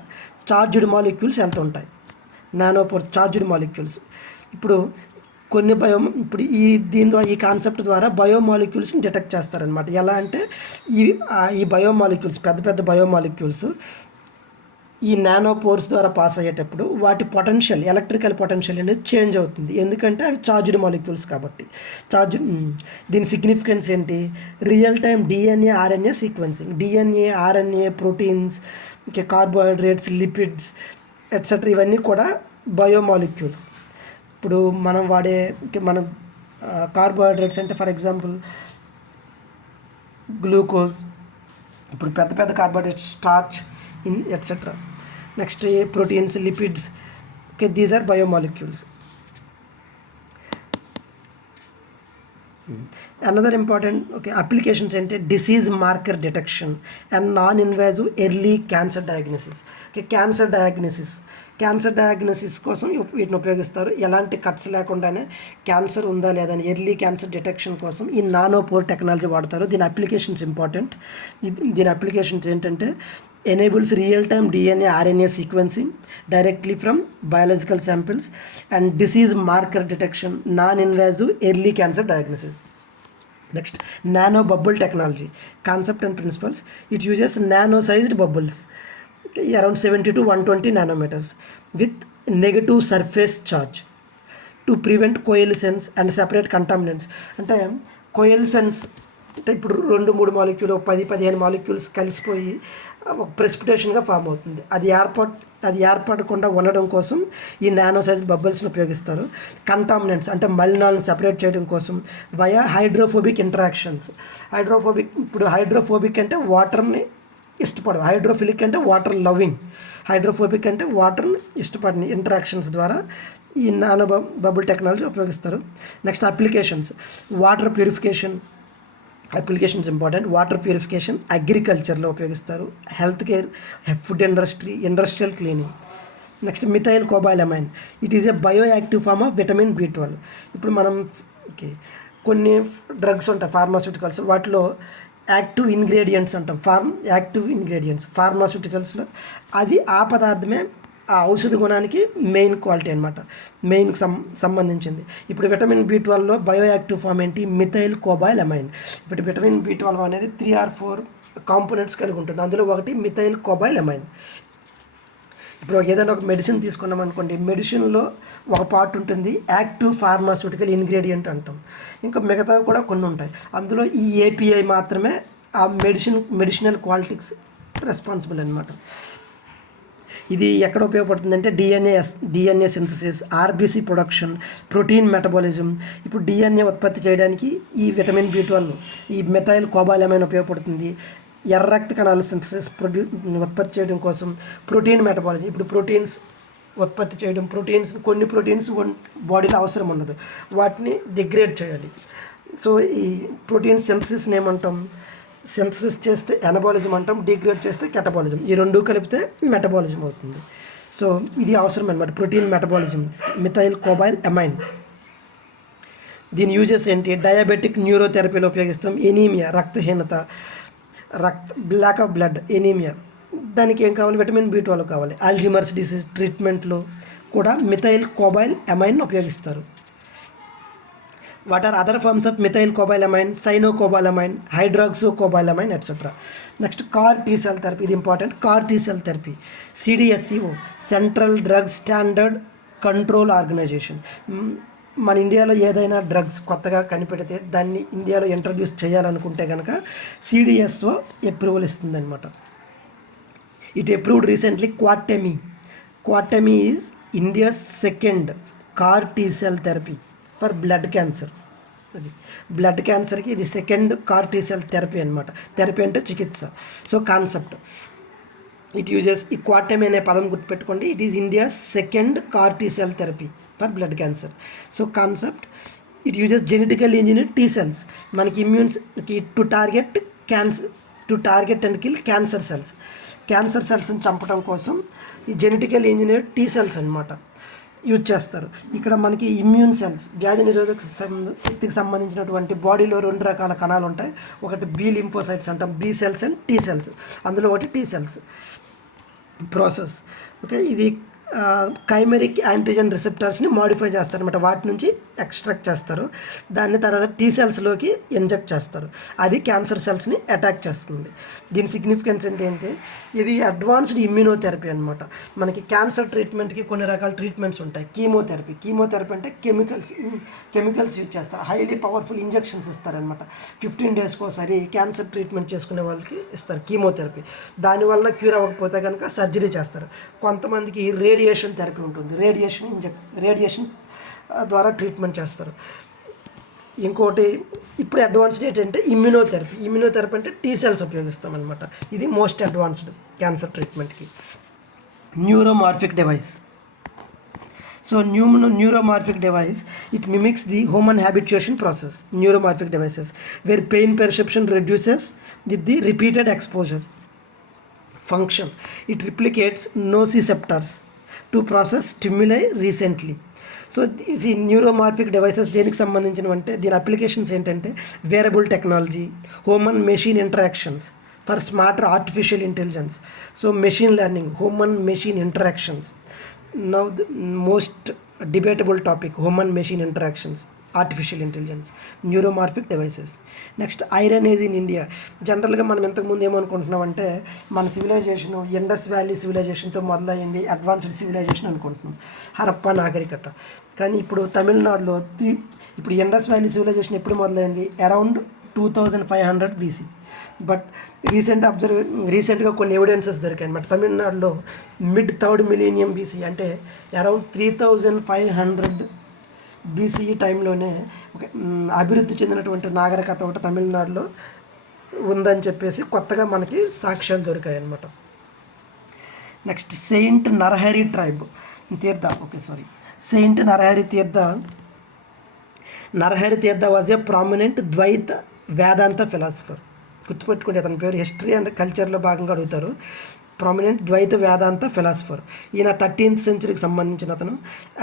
చార్జ్డ్ మాలిక్యూల్స్ వెళ్తుంటాయి. Charged molecules. ఇప్పుడు దీని ద్వారా, ఈ కాన్సెప్ట్ ద్వారా బయోమాలిక్యూల్స్ని డిటెక్ట్ చేస్తారనమాట. ఎలా అంటే ఈ బయోమాలిక్యూల్స్, పెద్ద బయోమాలిక్యూల్స్ ఈ నానో పోర్స్ ద్వారా పాస్ అయ్యేటప్పుడు వాటి ఎలక్ట్రికల్ పొటెన్షియల్ అనేది చేంజ్ అవుతుంది. ఎందుకంటే అవి చార్జ్డ్ మాలిక్యూల్స్ కాబట్టి. దీని సిగ్నిఫికెన్స్ ఏంటి? Real time DNA RNA sequencing. DNA RNA proteins, ఇంకా కార్బోహైడ్రేట్స్, లిపిడ్స్ ఎట్సెట్రా, ఇవన్నీ కూడా బయోమాలిక్యూల్స్. ఇప్పుడు మనం వాడే మన కార్బోహైడ్రేట్స్ అంటే ఫర్ ఎగ్జాంపుల్ గ్లూకోజ్, ఇప్పుడు పెద్ద carbohydrates, starch et cetera. Next proteins, lipids, okay, these are biomolecules. Another important applications ఏంటి? Disease marker detection and non invasive early cancer diagnosis. Cancer diagnosis కోసం వీటిని ఉపయోగిస్తారు. ఎలాంటి కట్స్ లేకుండానే క్యాన్సర్ ఉందా లేదా అని ఎర్లీ క్యాన్సర్ డిటెక్షన్ కోసం ఈ నానోపోర్ టెక్నాలజీ వాడతారు. దీని అప్లికేషన్స్ ఇంపార్టెంట్. దీని అప్లికేషన్స్ ఏంటంటే enables real-time DNA RNA sequencing directly from biological samples and disease marker detection, non-invasive early cancer diagnosis. Next, nano bubble technology, concept and principles. It uses nano-sized bubbles, around 70 to 120 nanometers, with negative surface charge to prevent coalescence and separate contaminants. అంటే coalescence అంటే ఇప్పుడు 2-3 మాలిక్యూల్, 10-15 మాలిక్యూల్స్ కలిసిపోయి ఒక ప్రెసిపిటేషన్గా ఫామ్ అవుతుంది. అది ఏర్పడకుండా ఉండడం కోసం ఈ నానో సైజ్ బబుల్స్ని ఉపయోగిస్తారు. కంటామినెంట్స్ అంటే మలినాలను సెపరేట్ చేయడం కోసం వయా హైడ్రోఫోబిక్ ఇంటరాక్షన్స్. ఇప్పుడు హైడ్రోఫోబిక్ అంటే వాటర్ని ఇష్టపడవు, హైడ్రోఫిలిక్ అంటే వాటర్ లవింగ్, హైడ్రోఫోబిక్ అంటే వాటర్ని ఇష్టపడిన ఇంటరాక్షన్స్ ద్వారా ఈ నానో బబుల్ టెక్నాలజీ ఉపయోగిస్తారు. Next applications, water purification applications important. Water purification అగ్రికల్చర్లో ఉపయోగిస్తారు. Health care, food industry, industrial cleaning. Next methyl cobalamin, it is a bio active form of vitamin B12. ఇప్పుడు మనం ఓకే కొన్ని డ్రగ్స్ ఉంటాయి ఫార్మాస్యూటికల్స్, వాటిలో యాక్టివ్ ఇంగ్రీడియంట్స్ అంటాం, యాక్టివ్ ఇంగ్రీడియంట్స్ ఫార్మాస్యూటికల్స్లో, అది ఆ పదార్థమే ఆ ఔషధ గుణానికి మెయిన్ క్వాలిటీ అనమాట, మెయిన్కి సంబంధించింది. ఇప్పుడు విటమిన్ B12లో బయో యాక్టివ్ ఫామ్ ఏంటి, మిథైల్ కోబాలమైన్. ఇప్పుడు విటమిన్ B12 అనేది 3 or 4 కాంపోనెంట్స్ కలిగి ఉంటుంది, అందులో ఒకటి మిథైల్ కోబాలమైన్. ఇప్పుడు ఏదైనా ఒక మెడిసిన్ తీసుకున్నాం అనుకోండి, మెడిసిన్లో ఒక పార్ట్ ఉంటుంది యాక్టివ్ ఫార్మాస్యూటికల్ ఇంగ్రీడియంట్ అంటాం, ఇంకా మిగతావి కూడా కొన్ని ఉంటాయి. అందులో ఈ API మాత్రమే ఆ మెడిసినల్ క్వాలిటీస్ రెస్పాన్సిబుల్ అనమాట. ఇది ఎక్కడ ఉపయోగపడుతుంది అంటే DNA synthesis, RBC production, protein metabolism. ఇప్పుడు DNA ఉత్పత్తి చేయడానికి ఈ విటమిన్ B12 ఈ మిథైల్ కోబాలమైన్ ఉపయోగపడుతుంది. ఎర్ర రక్త కణాల సింథసిస్ ఉత్పత్తి చేయడం కోసం ప్రోటీన్ మెటబాలజీ, ఇప్పుడు ప్రోటీన్స్ ఉత్పత్తి చేయడం, కొన్ని ప్రోటీన్స్ బాడీలో అవసరం ఉండదు, వాటిని డిగ్రేడ్ చేయాలి. సో ఈ ప్రోటీన్ సింథసిస్ని ఏమంటాం, సింథసిస్ చేస్తే ఎనబాలిజం అంటాం, డిగ్రేడ్ చేస్తే కెటబాలిజం, ఈ రెండు కలిపితే మెటబాలిజం అవుతుంది. సో ఇది అవసరం అనమాట ప్రోటీన్ మెటబాలిజం, మిథైల్ కోబాలమైన్. దీని యూజెస్ ఏంటి, డయాబెటిక్ న్యూరోథెరపీలో ఉపయోగిస్తాం, ఎనీమియా రక్తహీనత, బ్లాక్ ఆఫ్ బ్లడ్, ఎనీమియా, దానికి ఏం కావాలి, విటమిన్ B12 కావాలి. అల్జీమర్స్ డిసీజ్ ట్రీట్మెంట్లో కూడా మిథైల్ కోబాలమైన్ ఉపయోగిస్తారు. What are other forms of methyl cobalamin, cyanocobalamin, hydroxocobalamin et cetera. Next CAR T-cell therapy, ఇది important. CAR T-cell therapy, CDSCO, central drug standard control organisation. మన ఇండియాలో ఏదైనా డ్రగ్స్ కొత్తగా కనిపెడితే దాన్ని ఇండియాలో ఇంట్రడ్యూస్ చేయాలనుకుంటే కనుక CDSO అప్రూవల్ ఇస్తుందన్నమాట. It approved recently Qartemi is India's second CAR T-cell therapy for blood cancer. అది బ్లడ్ క్యాన్సర్కి ఇది సెకండ్ CAR T-cell థెరపీ అనమాట. థెరపీ అంటే చికిత్స. సో కాన్సెప్ట్ ఇట్ యూజెస్, ఈ క్వాటెమీ అనే పదం గుర్తుపెట్టుకోండి, it is India's second CAR T-cell therapy for blood cancer. So concept it uses genetical engineer T-cells, మనకి ఇమ్యూన్స్కి to target and kill cancer సెల్స్ని చంపడం కోసం ఈ జెనెటికల్ ఇంజనీర్ T-cells అనమాట యూజ్ చేస్తారు. ఇక్కడ మనకి ఇమ్యూన్ సెల్స్, వ్యాధి నిరోధక శక్తికి సంబంధించినటువంటి బాడీలో 2 రకాల కణాలు ఉంటాయి, ఒకటి B లింఫోసైట్స్ అంటాం, B cells అండ్ T-cells, అందులో ఒకటి T-cells ప్రాసెస్. ఓకే, ఇది కైమెరిక్ యాంటీజెన్ రిసెప్టర్స్ని మాడిఫై చేస్తారనమాట, వాటి నుంచి ఎక్స్ట్రాక్ట్ చేస్తారు, దాన్ని తర్వాత T-cellsలోకి ఇంజెక్ట్ చేస్తారు, అది క్యాన్సర్ సెల్స్ని అటాక్ చేస్తుంది. దీని సిగ్నిఫికెన్స్ ఏంటంటే ఇది అడ్వాన్స్డ్ ఇమ్యూనోథెరపీ అనమాట. మనకి క్యాన్సర్ ట్రీట్మెంట్కి కొన్ని రకాల ట్రీట్మెంట్స్ ఉంటాయి. కీమోథెరపీ అంటే కెమికల్స్ యూజ్ చేస్తారు, హైలీ పవర్ఫుల్ ఇంజెక్షన్స్ ఇస్తారనమాట. 15 daysకి ఒకసారి క్యాన్సర్ ట్రీట్మెంట్ చేసుకునే వాళ్ళకి ఇస్తారు కీమోథెరపీ. దానివల్ల క్యూర్ అవ్వకపోతే కనుక సర్జరీ చేస్తారు. కొంతమందికి రేడియేషన్ థెరపీ ఉంటుంది, రేడియేషన్ ద్వారా ట్రీట్మెంట్ చేస్తారు. ఇంకోటి ఇప్పుడు అడ్వాన్స్డ్ ఏంటంటే ఇమ్యూనోథెరపీ అంటే T-cells ఉపయోగిస్తాం అనమాట. ఇది మోస్ట్ అడ్వాన్స్డ్ క్యాన్సర్ ట్రీట్మెంట్కి. Neuromorphic device, so neuromorphic device, it mimics the human habituation process. Neuromorphic devices where pain perception reduces with the repeated exposure. Function, it replicates nociceptors to process stimuli recently. So ఈ న్యూరోమార్ఫిక్ డివైసెస్ దేనికి సంబంధించినవంటే దీని అప్లికేషన్స్ ఏంటంటే wearable technology, human machine interactions for smarter artificial intelligence. So machine learning, human machine interactions. Now the most debatable topic, human machine interactions, artificial intelligence, neuromorphic devices. Next iron age in India. జనరల్గా మనం ఇంతకుముందు ఏమనుకుంటున్నామంటే మన సివిలైజేషన్ ఇండస్ వ్యాలీ సివిలైజేషన్తో మొదలైంది, అడ్వాన్స్డ్ సివిలైజేషన్ అనుకుంటున్నాం, హరప్పా నాగరికత. కానీ ఇప్పుడు తమిళనాడులో ఇప్పుడు ఇండస్ వ్యాలీ సివిలైజేషన్ ఎప్పుడు మొదలైంది, అరౌండ్ 2500 BC. బట్ రీసెంట్గా కొన్ని ఎవిడెన్సెస్ దొరికాయి అనమాట. తమిళనాడులో మిడ్ 3rd millennium BC అంటే అరౌండ్ 3500 BCE టైంలోనే ఒక అభివృద్ధి చెందినటువంటి నాగరికత ఒకటి తమిళనాడులో ఉందని చెప్పేసి కొత్తగా మనకి సాక్ష్యాలు దొరికాయి అన్నమాట. Next Saint Narahari tribe Tirtha, Saint Narahari Tirtha was a prominent ద్వైత వేదాంత ఫిలాసఫర్. గుర్తుపెట్టుకోండి, అతని పేరు హిస్టరీ అండ్ కల్చర్లో భాగంగా అడుగుతారు. ప్రామినెంట్ ద్వైత వేదాంత ఫిలాసఫర్. ఈయన 13th సెంచరీకి సంబంధించిన అతను.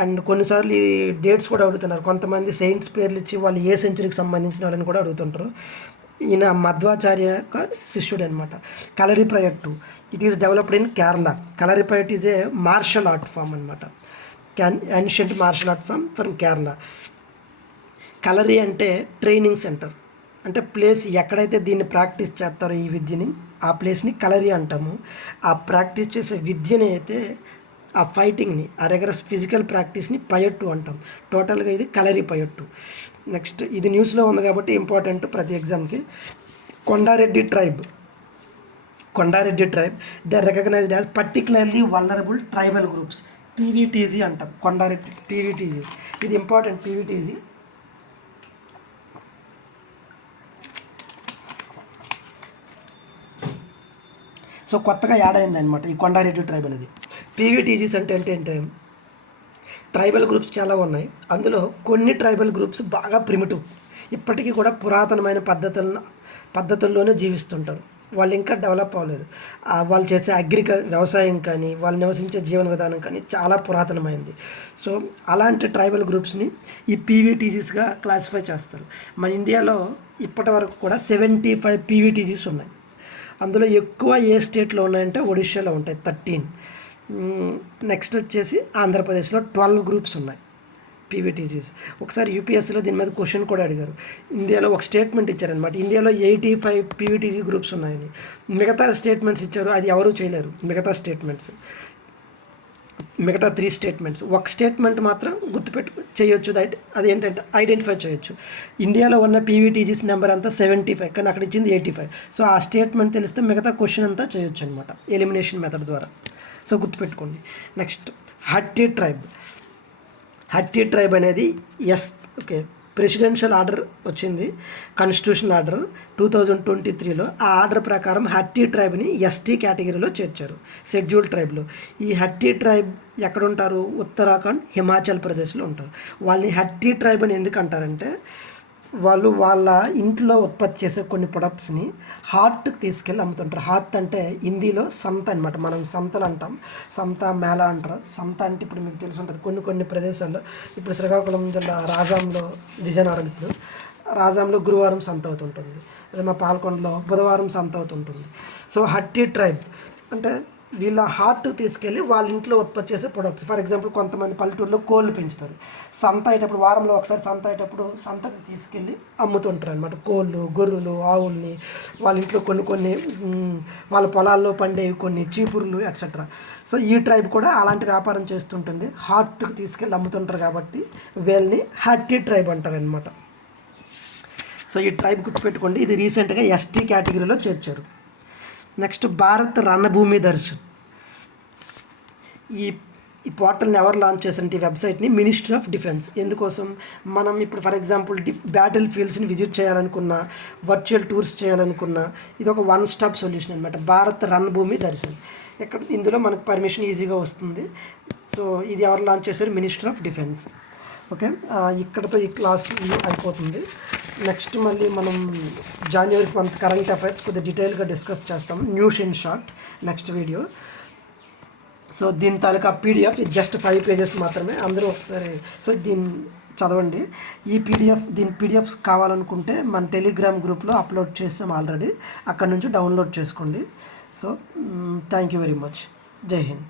అండ్ కొన్నిసార్లు ఈ డేట్స్ కూడా అడుగుతున్నారు, కొంతమంది సెయింట్స్ పేర్లు ఇచ్చి వాళ్ళు ఏ సెంచరీకి సంబంధించిన వాళ్ళని కూడా అడుగుతుంటారు. ఈయన మధ్వాచార్య యొక్క శిష్యుడు అనమాట. Kalaripayattu, it is developed in Kerala. Kalaripayattu is a martial art form అనమాట, ancient martial art from Kerala. Kalari అంటే ట్రైనింగ్ సెంటర్, అంటే ప్లేస్ ఎక్కడైతే దీన్ని ప్రాక్టీస్ చేస్తారో ఈ విద్యని, ఆ ప్లేస్ని కలరి అంటాము. ఆ ప్రాక్టీస్ చేసే విద్యని అయితే, ఆ ఫైటింగ్ని, ఆ రెగరస్ ఫిజికల్ ప్రాక్టీస్ని పయట్టు అంటాం. టోటల్గా ఇది కలరి పయట్టు. నెక్స్ట్, ఇది న్యూస్లో ఉంది కాబట్టి ఇంపార్టెంట్ ప్రతి ఎగ్జామ్కి. Konda Reddi tribe, they recognized as particularly vulnerable tribal groups, PVTG అంటాం. కొండారెడ్డి పీవీటీజీస్, ఇది ఇంపార్టెంట్. పీవీటీజీ సో కొత్తగా యాడ్ అయింది అనమాట ఈ కొండారెడ్డి ట్రైబ్ అనేది. పీవీటీజీస్ అంటే ఏంటంటే, ట్రైబల్ గ్రూప్స్ చాలా ఉన్నాయి. అందులో కొన్ని ట్రైబల్ గ్రూప్స్ బాగా ప్రిమిటివ్, ఇప్పటికీ కూడా పురాతనమైన పద్ధతుల్లోనే జీవిస్తుంటారు. వాళ్ళు ఇంకా డెవలప్ అవ్వలేదు. వాళ్ళు చేసే వ్యవసాయం కానీ, వాళ్ళు నివసించే జీవన విధానం కానీ చాలా పురాతనమైంది. సో అలాంటి ట్రైబల్ గ్రూప్స్ని ఈ పీవీటీజీస్గా క్లాసిఫై చేస్తారు. మన ఇండియాలో ఇప్పటి వరకు కూడా 75 పీవీటీజీస్ ఉన్నాయి. అందులో ఎక్కువ ఏ స్టేట్లో ఉన్నాయంటే ఒడిశాలో ఉంటాయి 13. నెక్స్ట్ వచ్చేసి ఆంధ్రప్రదేశ్లో 12 గ్రూప్స్ ఉన్నాయి పీవీటీజీస్. ఒకసారి యూపీఎస్సీలో దీని మీద క్వశ్చన్ కూడా అడిగారు. ఇండియాలో ఒక స్టేట్మెంట్ ఇచ్చారనమాట, ఇండియాలో 85 పీవీటీజీ గ్రూప్స్ ఉన్నాయని. మిగతా స్టేట్మెంట్స్ ఇచ్చారు, అది ఎవరు చేయలేరు. మిగతా 3 స్టేట్మెంట్స్, ఒక స్టేట్మెంట్ మాత్రం చేయొచ్చు. అదేంటంటే ఐడెంటిఫై చేయొచ్చు. ఇండియాలో ఉన్న పీవీటీజీస్ నెంబర్ అంతా 75, కానీ అక్కడ ఇచ్చింది 85. సో ఆ స్టేట్మెంట్ తెలిస్తే మిగతా క్వశ్చన్ అంతా చేయొచ్చు అనమాట, ఎలిమినేషన్ మెథడ్ ద్వారా. సో గుర్తుపెట్టుకోండి. నెక్స్ట్, హట్టి ట్రైబ్ అనేది ప్రెసిడెన్షియల్ ఆర్డర్ వచ్చింది, కాన్స్టిట్యూషనల్ ఆర్డర్ 2023లో. ఆ ఆర్డర్ ప్రకారం హట్టి ట్రైబ్ని ఎస్టీ కేటగిరీలో చేర్చారు, షెడ్యూల్ ట్రైబ్లో. ఈ హట్టి ట్రైబ్ ఎక్కడ ఉంటారు? ఉత్తరాఖండ్, హిమాచల్ ప్రదేశ్లో ఉంటారు. వాళ్ళని హట్టి ట్రైబ్ అని ఎందుకు అంటారంటే, వాళ్ళు వాళ్ళ ఇంట్లో ఉత్పత్తి చేసే కొన్ని ప్రొడక్ట్స్ని హార్ట్కి తీసుకెళ్ళి అమ్ముతుంటారు. హార్ట్ అంటే హిందీలో సంత అనమాట, మనం సంతలు అంటాం, సంత మేళ అంటారు. సంత అంటే ఇప్పుడు మీకు తెలిసి ఉంటుంది, కొన్ని ప్రదేశాల్లో. ఇప్పుడు శ్రీకాకుళం జిల్లా రాజాంలో, విజయనగరం, ఇప్పుడు రాజాంలో గురువారం సంత అవుతుంటుంది. అదే మా పాల్కొండలో బుధవారం సంత అవుతుంటుంది. సో హట్టి ట్రైబ్ అంటే వీళ్ళ హార్ట్ తీసుకెళ్ళి వాళ్ళ ఇంట్లో ఉత్పత్తి చేసే ప్రొడక్ట్స్. ఫర్ ఎగ్జాంపుల్, కొంతమంది పల్లెటూరులో కోళ్ళు పెంచుతారు. సంత అయ్యేటప్పుడు, వారంలో ఒకసారి సంత అయ్యేటప్పుడు సంతకు తీసుకెళ్ళి అమ్ముతుంటారు అనమాట. కోళ్ళు, గొర్రెలు, ఆవుల్ని వాళ్ళ ఇంట్లో కొన్ని వాళ్ళ పొలాల్లో పండేవి, కొన్ని చీపుర్లు ఎట్సెట్రా. సో ఈ ట్రైబ్ కూడా అలాంటి వ్యాపారం చేస్తుంటుంది, హార్ట్కి తీసుకెళ్ళి అమ్ముతుంటారు. కాబట్టి వీళ్ళని హట్టి ట్రైబ్ అంటారనమాట. సో ఈ ట్రైబ్ గుర్తుపెట్టుకోండి, ఇది రీసెంట్గా ఎస్టీ కేటగిరీలో చేర్చారు. నెక్స్ట్, భారత్ రణభూమి దర్శన్. ఈ పోర్టల్ని ఎవరు లాంచ్ చేశారంటే, ఈ వెబ్సైట్ని మినిస్ట్రీ ఆఫ్ డిఫెన్స్. ఎందుకోసం? మనం ఇప్పుడు ఫర్ ఎగ్జాంపుల్ బ్యాటిల్ ఫీల్డ్స్ని విజిట్ చేయాలనుకున్నా, వర్చువల్ టూర్స్ చేయాలనుకున్నా, ఇది ఒక వన్ స్టాప్ సొల్యూషన్ అనమాట, భారత్ రణభూమి దర్శన్. ఇందులో మనకు పర్మిషన్ ఈజీగా వస్తుంది. సో ఇది ఎవరు లాంచ్ చేశారు? Ministry of defence. ఓకే, ఇక్కడతో ఈ క్లాస్ అయిపోతుంది. నెక్స్ట్ మళ్ళీ మనం జనవరి మంత్ కరెంట్ అఫైర్స్ కొద్దిగా డీటెయిల్గా డిస్కస్ చేస్తాం, news in short, next video. So దీని తాలూకా పీడిఎఫ్ జస్ట్ 5 పేజెస్ మాత్రమే, అందరూ ఒకసారి దీన్ని చదవండి. దీని పీడిఎఫ్ కావాలనుకుంటే మన టెలిగ్రామ్ గ్రూప్లో అప్లోడ్ చేసాం ఆల్రెడీ, అక్కడ నుంచి డౌన్లోడ్ చేసుకోండి. So thank you very much. జై హింద్.